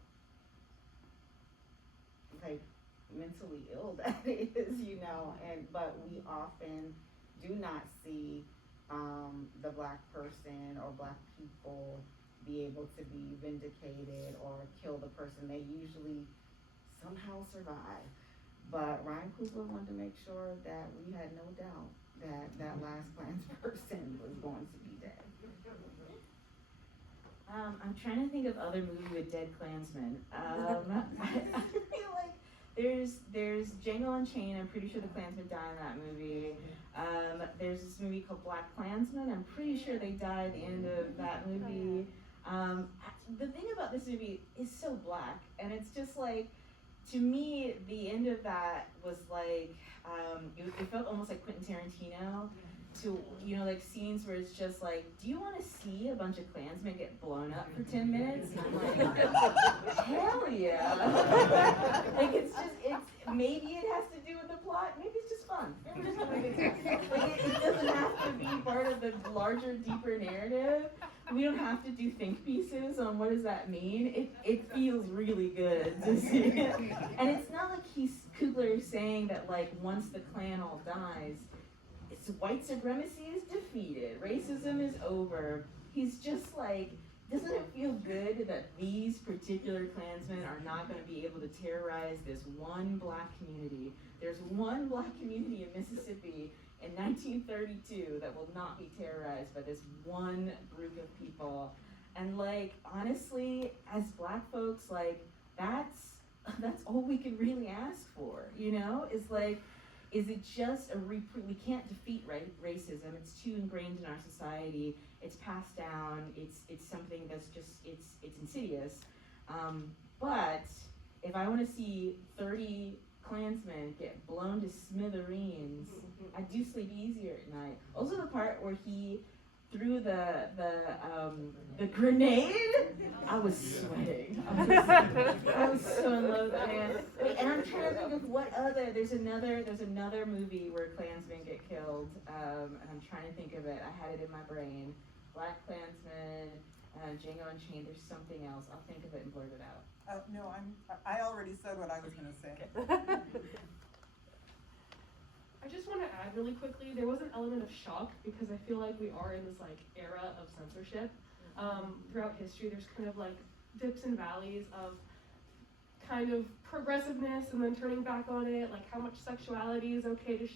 like mentally ill that is, but we often do not see the Black person or Black people be able to be vindicated or kill the person. They usually somehow survive. But Ryan Coogler wanted to make sure that we had no doubt that that last Klans person was going to be dead. I'm trying to think of other movies with dead Klansmen. I feel like there's Django Unchained. I'm pretty sure the Klansmen die in that movie. There's this movie called Black Klansman. I'm pretty sure they die at the end of that movie. The thing about this movie is so Black, and it's just like, to me, the end of that was like, it felt almost like Quentin Tarantino, to, like scenes where it's just like, do you want to see a bunch of Klansmen get blown up for 10 minutes? And I'm like, hell yeah. Like, maybe it has to do with the plot, maybe it's just fun. Maybe it's just a good time. Like, it doesn't have to be part of the larger, deeper narrative. We don't have to do think pieces on what does that mean. It feels really good to see it. And it's not like Coogler is saying that like once the Klan all dies, it's white supremacy is defeated, racism is over. He's just like, doesn't it feel good that these particular Klansmen are not going to be able to terrorize this one Black community? There's one Black community in Mississippi in 1932 that will not be terrorized by this one group of people. And like, honestly, as Black folks, like, that's all we can really ask for, is like, is it just we can't defeat racism. It's too ingrained in our society. It's passed down. It's something that's just, it's insidious. But if I want to see 30 Klansmen get blown to smithereens, I do sleep easier at night. Also the part where he threw the grenade, I was sweating. I was so in love with that man. Wait, and I'm trying to think of what other, there's another movie where Klansmen get killed, and I'm trying to think of it. I had it in my brain. Black Klansman, Django Unchained, there's something else. I'll think of it and blurt it out. No, I already said what I was going to say. I just want to add really quickly, there was an element of shock because I feel like we are in this like era of censorship. Throughout history, there's kind of like dips and valleys of kind of progressiveness and then turning back on it, like how much sexuality is okay to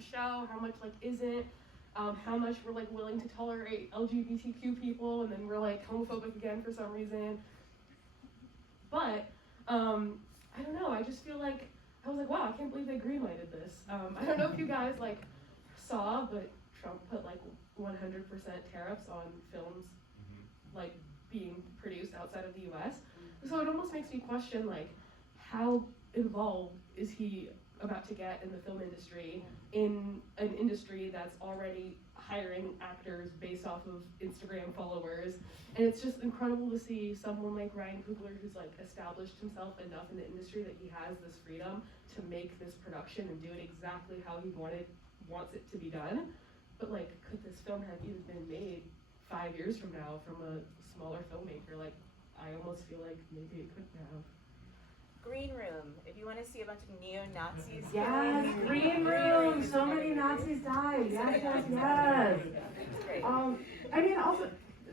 show, how much like isn't, how much we're like willing to tolerate LGBTQ people, and then we're like homophobic again for some reason. But I don't know, I just feel like I was like, wow, I can't believe they greenlighted this. I don't know if you guys like saw, but Trump put like 100% tariffs on films like being produced outside of the US. So it almost makes me question like how involved is he about to get in the film industry, in an industry that's already hiring actors based off of Instagram followers. And it's just incredible to see someone like Ryan Coogler, who's like established himself enough in the industry that he has this freedom to make this production and do it exactly how he wants it to be done. But like, could this film have even been made 5 years from now from a smaller filmmaker? Like, I almost feel like maybe it couldn't have. Green Room. If you want to see a bunch of neo-Nazis. Yes, killing, Green Room. So many Nazis died. Yes, yes, yes. It's great. I mean, also,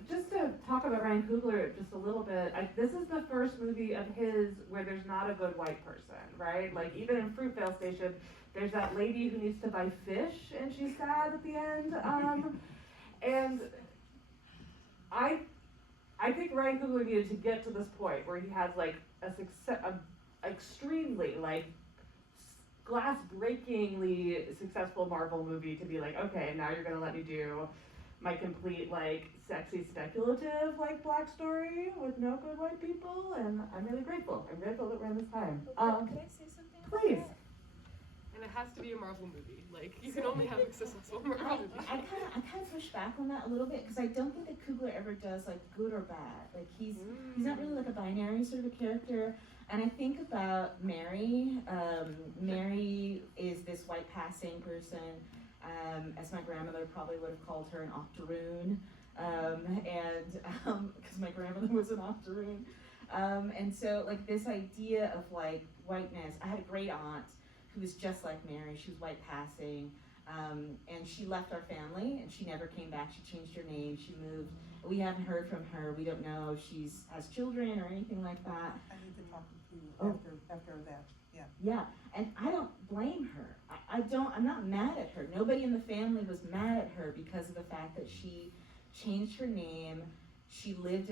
just to talk about Ryan Coogler just a little bit, this is the first movie of his where there's not a good white person, right? Like, even in Fruitvale Station, there's that lady who needs to buy fish, and she's sad at the end. And I think Ryan Coogler needed to get to this point where he has, like, a extremely, like, glass-breakingly successful Marvel movie to be like, okay, now you're gonna let me do my complete, like, sexy speculative, like, black story with no good white people, and I'm really grateful. I'm grateful that we're in this time. Could I say something? Please. And it has to be a Marvel movie. Like, you can only have a successful Marvel movie. I kind of push back on that a little bit because I don't think that Coogler ever does like good or bad. Like he's not really like a binary sort of a character. And I think about Mary. Mary is this white passing person, as my grandmother probably would have called her, an octoroon, because my grandmother was an octoroon. And so like this idea of like whiteness. I had a great aunt who was just like Mary. She was white passing, and she left our family and she never came back. She changed her name. She moved. We haven't heard from her. We don't know if she's has children or anything like that. I need to talk to you after that. Yeah. Yeah, and I don't blame her. I'm not mad at her. Nobody in the family was mad at her because of the fact that she changed her name. She lives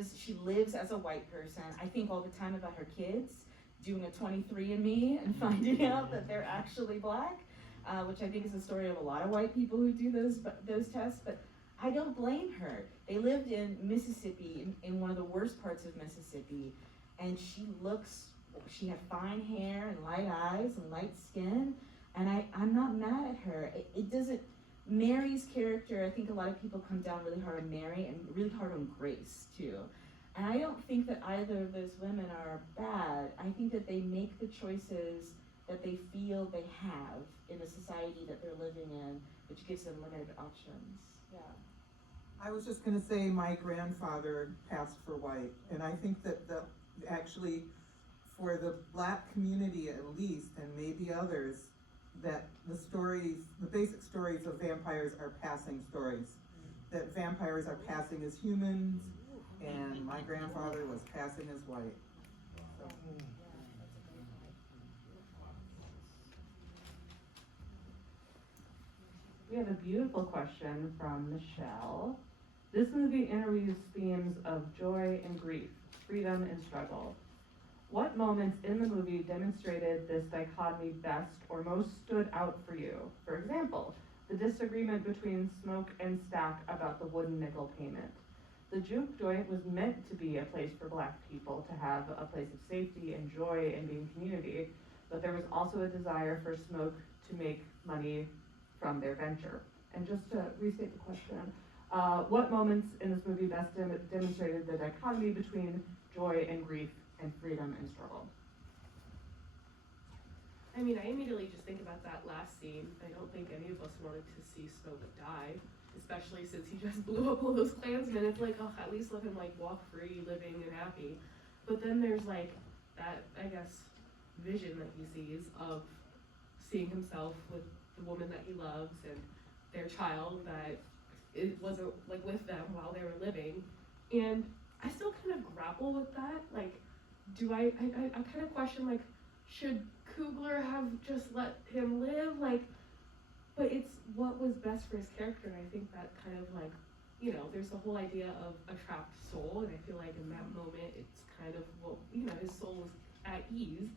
as a white person. I think all the time about her kids doing a 23andMe and finding out that they're actually black, which I think is the story of a lot of white people who do those tests. But I don't blame her. They lived in Mississippi, in one of the worst parts of Mississippi, and she had fine hair and light eyes and light skin, and I'm not mad at her. It doesn't, Mary's character, I think a lot of people come down really hard on Mary and really hard on Grace too. And I don't think that either of those women are bad. I think that they make the choices that they feel they have in the society that they're living in, which gives them limited options. Yeah. I was just gonna say my grandfather passed for white, and I think that actually, for the black community at least, and maybe others, that the basic stories of vampires are passing stories. That vampires are passing as humans, and my grandfather was passing as white. So. We have a beautiful question from Michelle. This movie interweaves themes of joy and grief, freedom and struggle. What moments in the movie demonstrated this dichotomy best or most stood out for you? For example, the disagreement between Smoke and Stack about the wooden nickel payment. The juke joint was meant to be a place for black people to have a place of safety and joy and being community, but there was also a desire for Smoke to make money from their venture. And just to restate the question, what moments in this movie best demonstrated the dichotomy between joy and grief and freedom and struggle? I mean, I immediately just think about that last scene. I don't think any of us wanted to see Smoke die, especially since he just blew up all those Klansmen. It's like, oh, at least let him like walk free, living and happy. But then there's like that, I guess, vision that he sees of seeing himself with the woman that he loves and their child that it wasn't like with them while they were living. And I still kind of grapple with that. Like, I kind of question, like, should Coogler have just let him live? Like, but it's what was best for his character. And I think that kind of like, you know, there's the whole idea of a trapped soul. And I feel like in that moment, it's kind of, well, you know, his soul was at ease.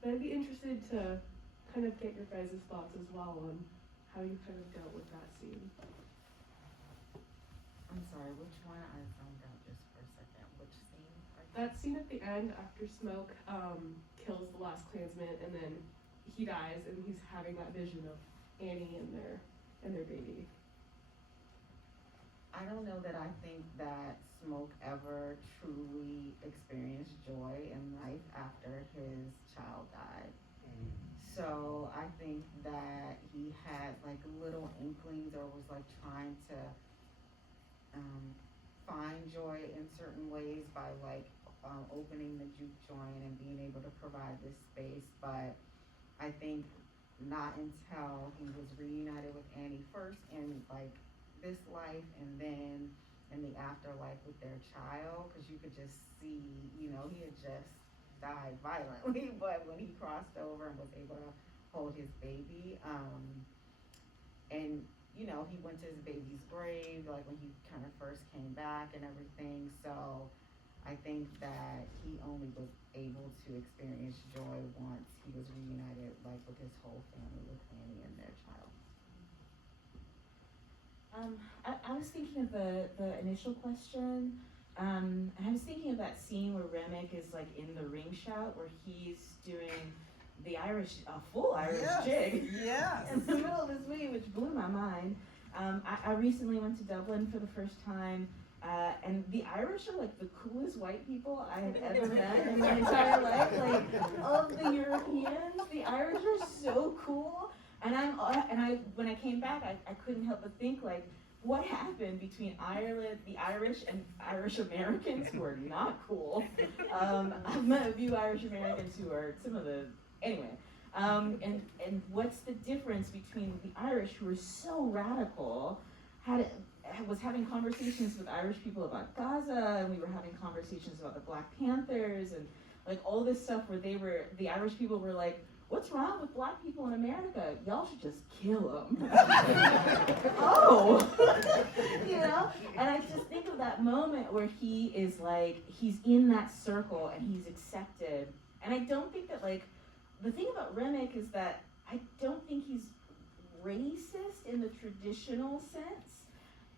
But I'd be interested to kind of get your guys' thoughts as well on how you kind of dealt with that scene. I'm sorry, which one? I zoned out just for a second. Which scene? That scene at the end after Smoke kills the last Klansman and then he dies and he's having that vision of Annie and their baby. I don't know that I think that Smoke ever truly experienced joy in life after his child died. So I think that he had like little inklings or was like trying to find joy in certain ways by like opening the juke joint and being able to provide this space, but I think not until he was reunited with Annie first in like this life and then in the afterlife with their child, because you could just see, you know, he had just died violently, but when he crossed over and was able to hold his baby, and you know, he went to his baby's grave, like when he kind of first came back and everything, so I think that he only was able to experience joy once he was reunited, like with his whole family, with Annie and their child. I was thinking of the initial question, and I was thinking of that scene where Remick is like in the ring shout, where he's doing the Irish, a full Irish jig Yes. in the middle of this movie, which blew my mind. I recently went to Dublin for the first time, and the Irish are like the coolest white people I have ever met in my entire life. Like, of the Europeans, the Irish are so cool. And I when I came back, I couldn't help but think, like, what happened between Ireland, the Irish, and Irish Americans who are not cool. I've met a few Irish Americans who are some of the, anyway. And what's the difference between the Irish, who are so radical, was having conversations with Irish people about Gaza, and we were having conversations about the Black Panthers, and like all this stuff where the Irish people were like, what's wrong with Black people in America? Y'all should just kill them. Oh, you know? And I just think of that moment where he is like, he's in that circle and he's accepted. And I don't think that, like, the thing about Remick is that I don't think he's racist in the traditional sense.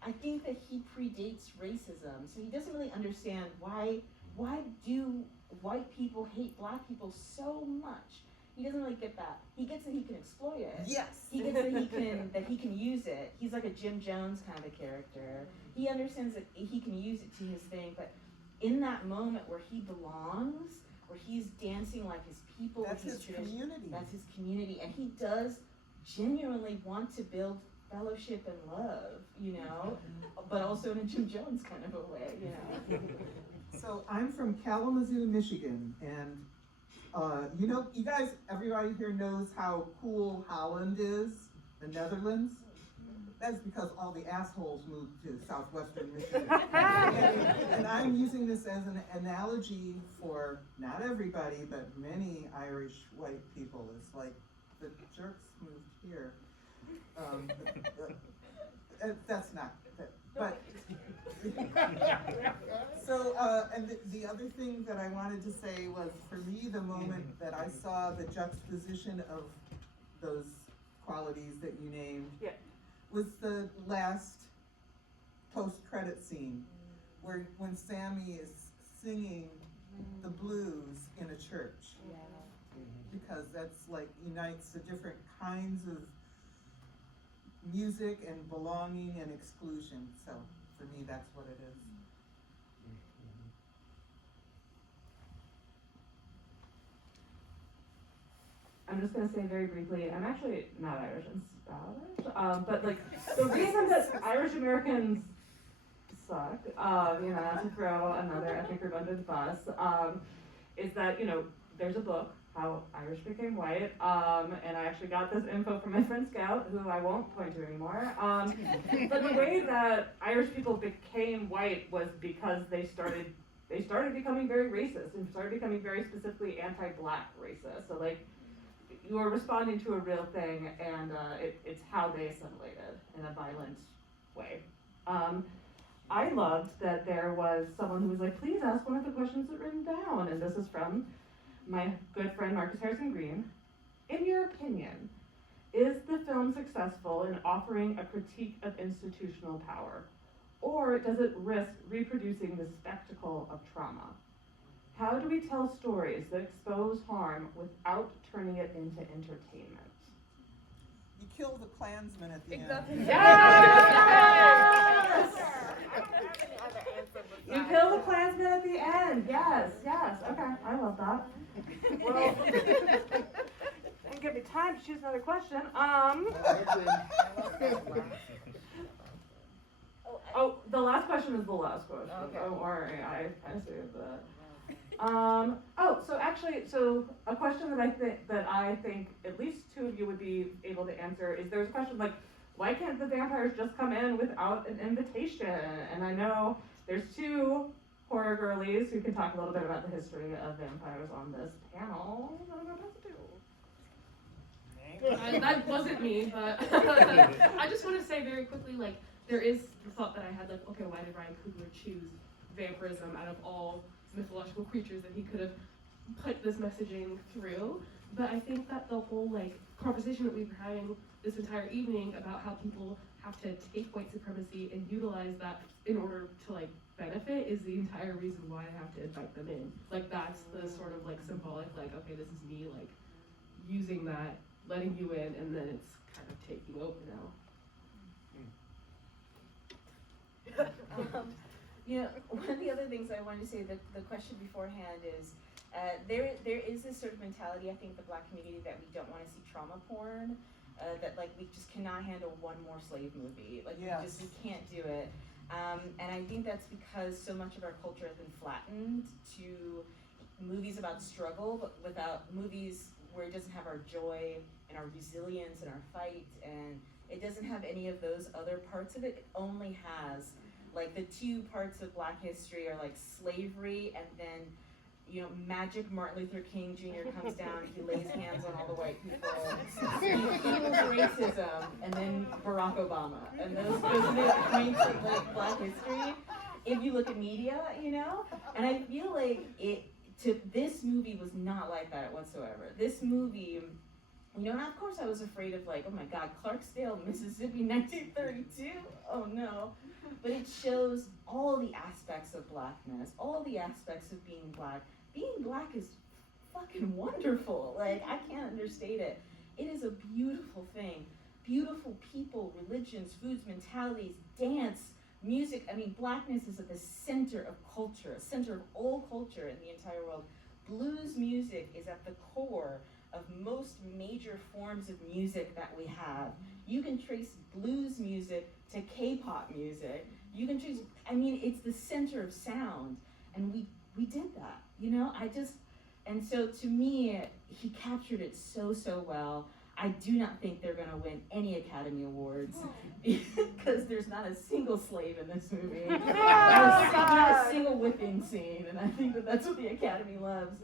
I think that he predates racism, so he doesn't really understand why do white people hate Black people so much. He doesn't really get that. He gets that he can exploit it. Yes. He gets that he can use it. He's like a Jim Jones kind of a character. He understands that he can use it to his thing, but in that moment where he belongs, where he's dancing like his people, That's his community. That's his community, and he does genuinely want to build fellowship and love, you know, but also in a Jim Jones kind of a way, you know. So I'm from Kalamazoo, Michigan, and you know, you guys, everybody here knows how cool Holland is, the Netherlands. That's because all the assholes moved to southwestern Michigan. And I'm using this as an analogy for not everybody, but many Irish white people. It's like the jerks moved here. That's not, but. So, and the other thing that I wanted to say was, for me, the moment that I saw the juxtaposition of those qualities that you named, was the last post-credit scene, where when Sammy is singing the blues in a church, because that's like unites the different kinds of music and belonging and exclusion. So for me, that's what it is. I'm just gonna say very briefly, I'm actually not Irish, I'm Scottish. But like, the reason that Irish Americans suck, you know, not to throw another ethnic group under the bus, is that, you know, there's a book, How Irish Became White, and I actually got this info from my friend Scout, who I won't point to anymore. But the way that Irish people became white was because they started becoming very racist, and started becoming very specifically anti-Black racist. So like, you are responding to a real thing, and it's how they assimilated in a violent way. I loved that there was someone who was like, please ask one of the questions that are written down, and this is from my good friend Marcus Harrison Green. In your opinion, is the film successful in offering a critique of institutional power, or does it risk reproducing the spectacle of trauma? How do we tell stories that expose harm without turning it into entertainment? You kill the Klansman at the end. Yes! You kill the Klansman at the end. Yes, yes. Okay, I love that. Well, didn't give me time to choose another question. Oh, the last question is the last question. Okay. Don't worry, I saved that. So a question that I think at least two of you would be able to answer is there's a question like, why can't the vampires just come in without an invitation? And I know there's two horror girlies who can talk a little bit about the history of vampires on this panel. What am I about to do? That wasn't me, but I just want to say very quickly, like, there is the thought that I had, like, okay, why did Ryan Coogler choose vampirism out of all mythological creatures that he could have put this messaging through? But I think that the whole, like, conversation that we've been having this entire evening about how people have to take white supremacy and utilize that in order to, like, benefit is the entire reason why I have to invite them in. Like, that's the sort of, like, symbolic, like, okay, this is me, like, using that, letting you in, and then it's kind of taking over now. One of the other things I wanted to say, the question beforehand is, there is this sort of mentality, I think, the Black community, that we don't want to see trauma porn, that like we just cannot handle one more slave movie, like we can't do it. And I think that's because so much of our culture has been flattened to movies about struggle, but without movies where it doesn't have our joy and our resilience and our fight, and it doesn't have any of those other parts of it. It only has, like, the two parts of Black history are like slavery, and then, you know, magic Martin Luther King Jr. comes down, he lays hands on all the white people, he heals racism, and then Barack Obama. And those are the points of, like, Black history, if you look at media, you know? And I feel like this movie was not like that whatsoever. This movie, you know, and of course I was afraid of, like, oh my God, Clarksdale, Mississippi, 1932? Oh no. But it shows all the aspects of Blackness, all the aspects of being Black. Being Black is fucking wonderful. Like, I can't understate it. It is a beautiful thing. Beautiful people, religions, foods, mentalities, dance, music. I mean, Blackness is at the center of culture, center of all culture in the entire world. Blues music is at the core of most major forms of music that we have. You can trace blues music to K-pop music. You can trace, I mean, it's the center of sound. And we did that, you know? And so to me, he captured it so well. I do not think they're gonna win any Academy Awards because there's not a single slave in this movie. Not a single whipping scene, and I think that that's what the Academy loves.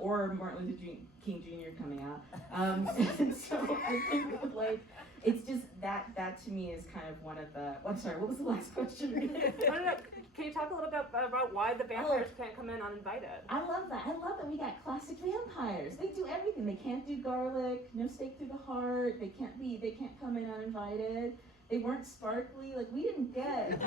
Or Martin Luther King Jr. coming out. And so I think that, like, it's just that to me is kind of one of the, I'm sorry, what was the last question? No. Can you talk a little bit about why the vampires can't come in uninvited? I love that. I love that we got classic vampires. They do everything. They can't do garlic, no stake through the heart. They can't come in uninvited. They weren't sparkly. Like, we didn't get,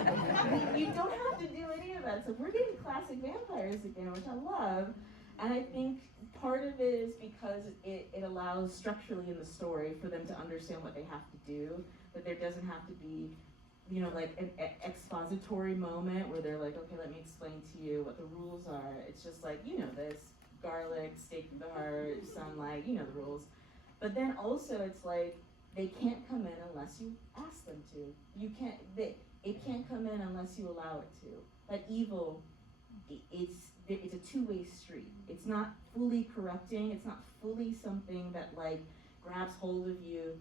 you don't have to do any of that. So we're getting classic vampires again, which I love. And I think part of it is because it allows structurally in the story for them to understand what they have to do, that there doesn't have to be, you know, like an expository moment where they're like, okay, let me explain to you what the rules are. It's just like, you know this, garlic, stake through the heart, sunlight, you know the rules. But then also it's like, they can't come in unless you ask them to. It can't come in unless you allow it to. Like evil, it's a two-way street. It's not fully corrupting. It's not fully something that, like, grabs hold of you.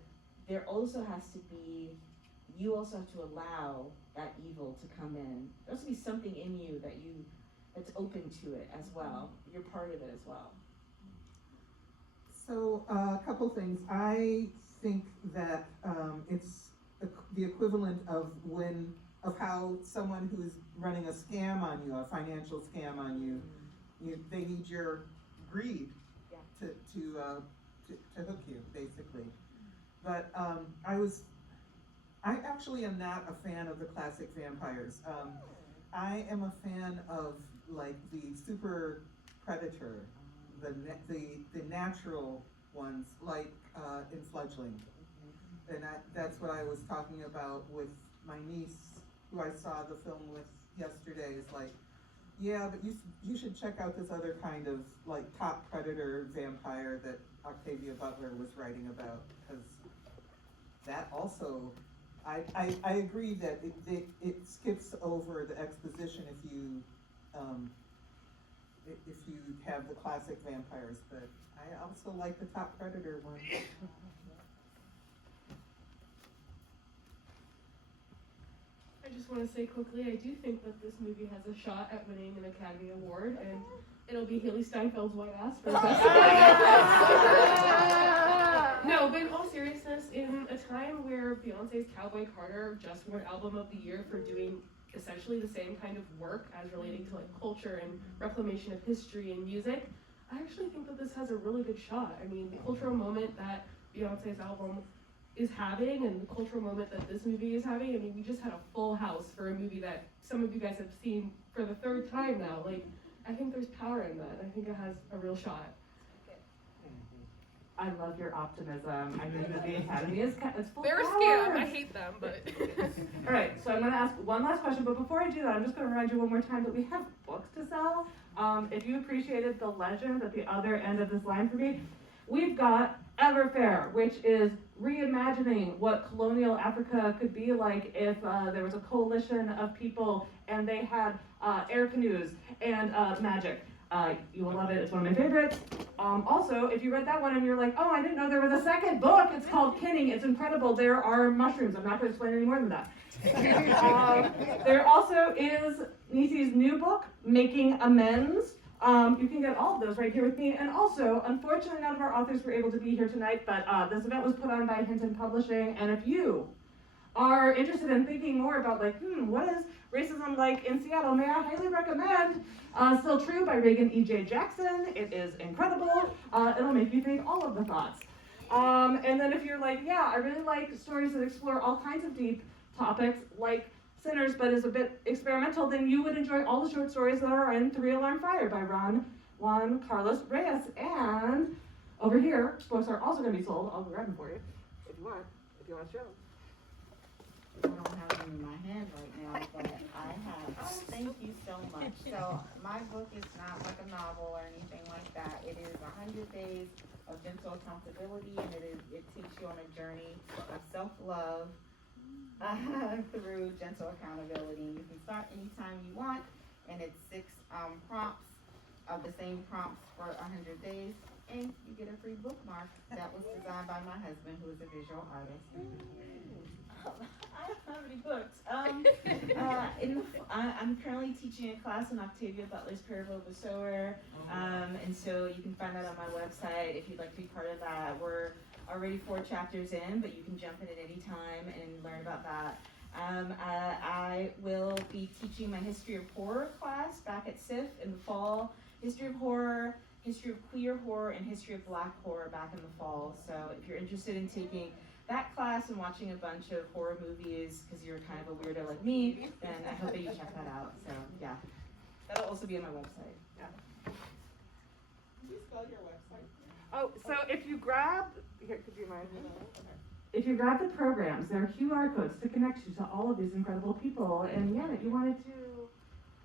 There also has to be, you also have to allow that evil to come in. There has to be something in you that's open to it as well. You're part of it as well. So a couple things. I think that it's the equivalent of how someone who's running a scam on you, a financial scam on you, they need your greed to hook you, basically. But I actually am not a fan of the classic vampires. I am a fan of, like, the super predator, the natural ones, like in Fledgling. And that's what I was talking about with my niece, who I saw the film with yesterday. Is like, yeah, but you should check out this other kind of, like, top predator vampire that Octavia Butler was writing about, because that also, I agree that it skips over the exposition if you have the classic vampires, but I also like the Top Predator one. I just want to say quickly, I do think that this movie has a shot at winning an Academy Award, and it'll be Haley Steinfeld's white ass for the best. No, but in all seriousness, in a time where Beyonce's Cowboy Carter just won Album of the Year for doing essentially the same kind of work as relating to like culture and reclamation of history and music, I actually think that this has a really good shot. I mean, the cultural moment that Beyonce's album is having and the cultural moment that this movie is having, I mean, we just had a full house for a movie that some of you guys have seen for the third time now. Like, I think there's power in that. I think it has a real shot. I love your optimism. I think that the Academy is full They're a power. scam. I hate them, but. All right, so I'm going to ask one last question, but before I do that, I'm just going to remind you one more time that we have books to sell. If you appreciated the legend at the other end of this line for me, we've got Everfair, which is reimagining what colonial Africa could be like if there was a coalition of people and they had air canoes and magic. You will love it. It's one of my favorites. Also, if you read that one and you're like, oh, I didn't know there was a second book, it's called Kinning. It's incredible. There are mushrooms. I'm not going to explain any more than that. There also is Nisi's new book, Making Amends. You can get all of those right here with me. And also, unfortunately, none of our authors were able to be here tonight, but this event was put on by Hinton Publishing. And if you are interested in thinking more about like, what is racism like in Seattle, may I highly recommend Still True by Reagan E.J. Jackson. It is incredible. It'll make you think all of the thoughts. And then if you're like, yeah, I really like stories that explore all kinds of deep topics, like Sinners, but is a bit experimental, then you would enjoy all the short stories that are in 3 Alarm Fire by Juan Carlos Reyes. And over here, books are also going to be sold. I'll grab them for you if you want to show them. I don't have them in my hand right now, but I have. Oh, thank you so much. So my book is not like a novel or anything like that. It is 100 Days of Gentle Accountability, and it takes you on a journey of self-love through gentle accountability. You can start anytime you want, and it's 6 prompts of the same prompts for 100 days, and you get a free bookmark that was designed by my husband, who is a visual artist. I don't have any books. I'm currently teaching a class in Octavia Butler's Parable of the Sower, and so you can find that on my website if you'd like to be part of that. We're already 4 chapters in, but you can jump in at any time and learn about that. I will be teaching my History of Horror class back at SIF in the fall. History of Horror, History of Queer Horror, and History of Black Horror back in the fall. So if you're interested in taking that class and watching a bunch of horror movies because you're kind of a weirdo like me, then I hope that you check that out. So yeah, that'll also be on my website. Can you spell your website? Oh, so if you grab, here, could you mind? If you grab the programs, there are QR codes to connect you to all of these incredible people. And yeah, you wanted to.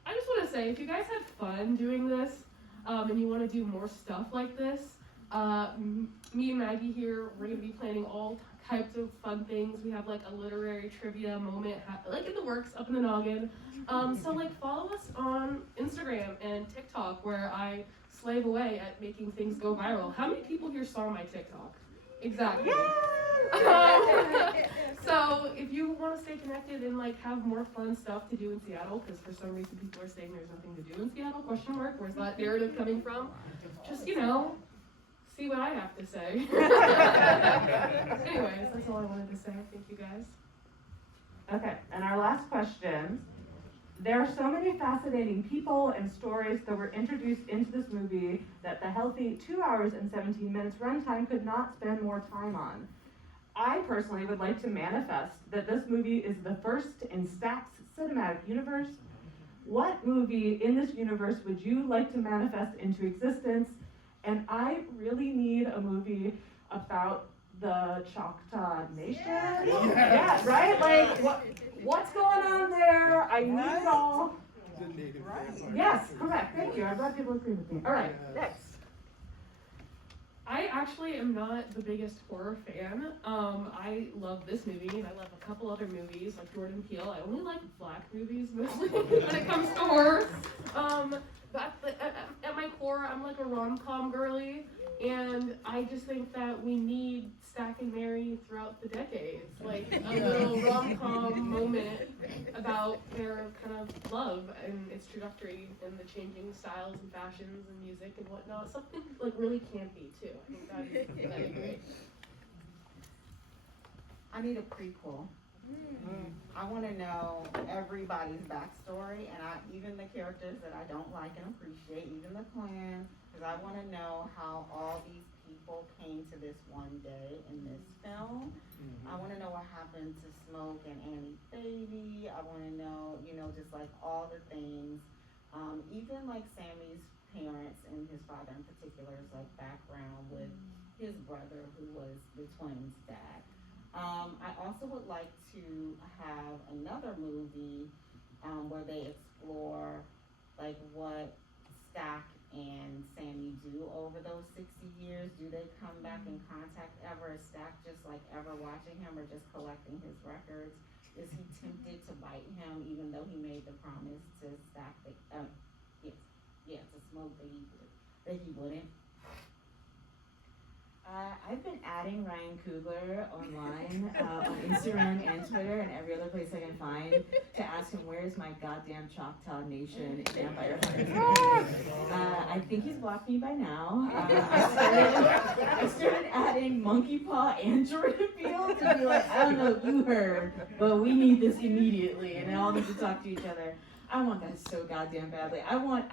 I just want to say, if you guys had fun doing this, and you want to do more stuff like this, me and Maggie here, we're going to be planning all types of fun things. We have like a literary trivia moment, like in the works, up in the noggin. So like follow us on Instagram and TikTok, where I slave away at making things go viral. How many people here saw my TikTok? Exactly. So if you want to stay connected and like have more fun stuff to do in Seattle, because for some reason people are saying there's nothing to do in Seattle, question mark, where's that narrative coming from? Just, see what I have to say. Anyways, that's all I wanted to say. Thank you guys. Okay, and our last question. There are so many fascinating people and stories that were introduced into this movie that the healthy 2 hours and 17 minutes runtime could not spend more time on. I personally would like to manifest that this movie is the first in Stack's cinematic universe. What movie in this universe would you like to manifest into existence? And I really need a movie about the Choctaw Nation. Yeah, right? Like, what's going on there? I need it all. Right. Yes, correct. Thank you. I'm glad people agree with me. All right, next. I actually am not the biggest horror fan. I love this movie, and I love a couple other movies, like Jordan Peele. I only like black movies, mostly, when it comes to horror. But at my my core, I'm like a rom-com girly, and I just think that we need Stack and Mary throughout the decades, like a little rom-com moment about their kind of love and its trajectory and the changing styles and fashions and music and whatnot. Something like really campy too. I think that'd be great. I need a prequel. I want to know everybody's backstory, and even the characters that I don't like and appreciate, even the clan, because I want to know how all these people came to this one day in this film. I want to know what happened to Smoke and Annie's baby. I want to know, just like all the things. Even like Sammy's parents and his father in particular's like background with his brother who was the twins' dad. I also would like to have another movie where they explore like what Stack and Sammy do over those 60 years. Do they come back in contact ever? Is Stack just like ever watching him or just collecting his records? Is he tempted to bite him even though he made the promise to Stack that, to Smoke that he wouldn't? I've been adding Ryan Coogler online on Instagram and Twitter and every other place I can find to ask him where's my goddamn Choctaw Nation vampire hunter. I think he's blocked me by now. I started adding Monkey Paw and Jordan Field to be like, I don't know if you heard, but we need this immediately, and they all need to talk to each other. I want that so goddamn badly. I want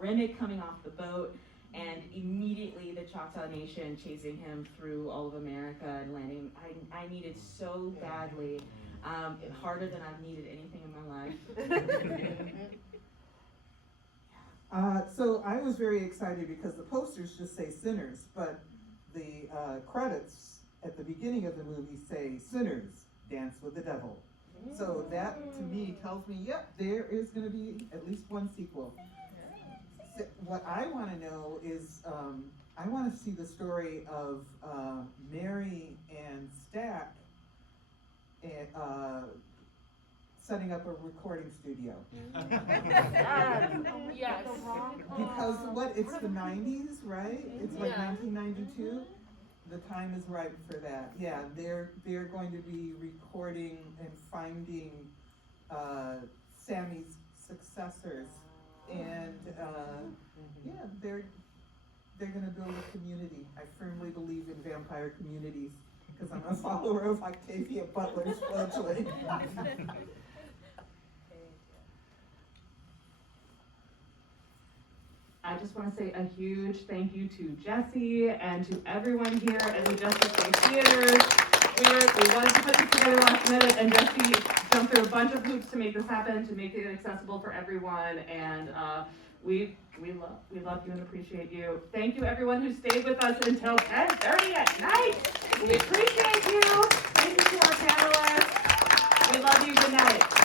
Rennick coming off the boat. And immediately the Choctaw Nation chasing him through all of America and landing. I need it so badly, harder than I've needed anything in my life. So I was very excited because the posters just say sinners, but the credits at the beginning of the movie say sinners dance with the devil. So that to me tells me, yep, there is going to be at least one sequel. What I want to know is, I want to see the story of Mary and Stack setting up a recording studio. Yes. Because it's the 90s, right? It's like 1992. The time is ripe for that. Yeah, they're going to be recording and finding Sammy's successors. And they're gonna build a community. I firmly believe in vampire communities because I'm a follower of Octavia Butler's fledgling. I just want to say a huge thank you to Jesse and to everyone here at the Majestic Bay Theater. We wanted to put this together last minute, and Jesse jumped through a bunch of hoops to make this happen, to make it accessible for everyone, and we love you and appreciate you. Thank you everyone who stayed with us until 10:30 at night. We appreciate you. Thank you to our panelists. We love you. Good night.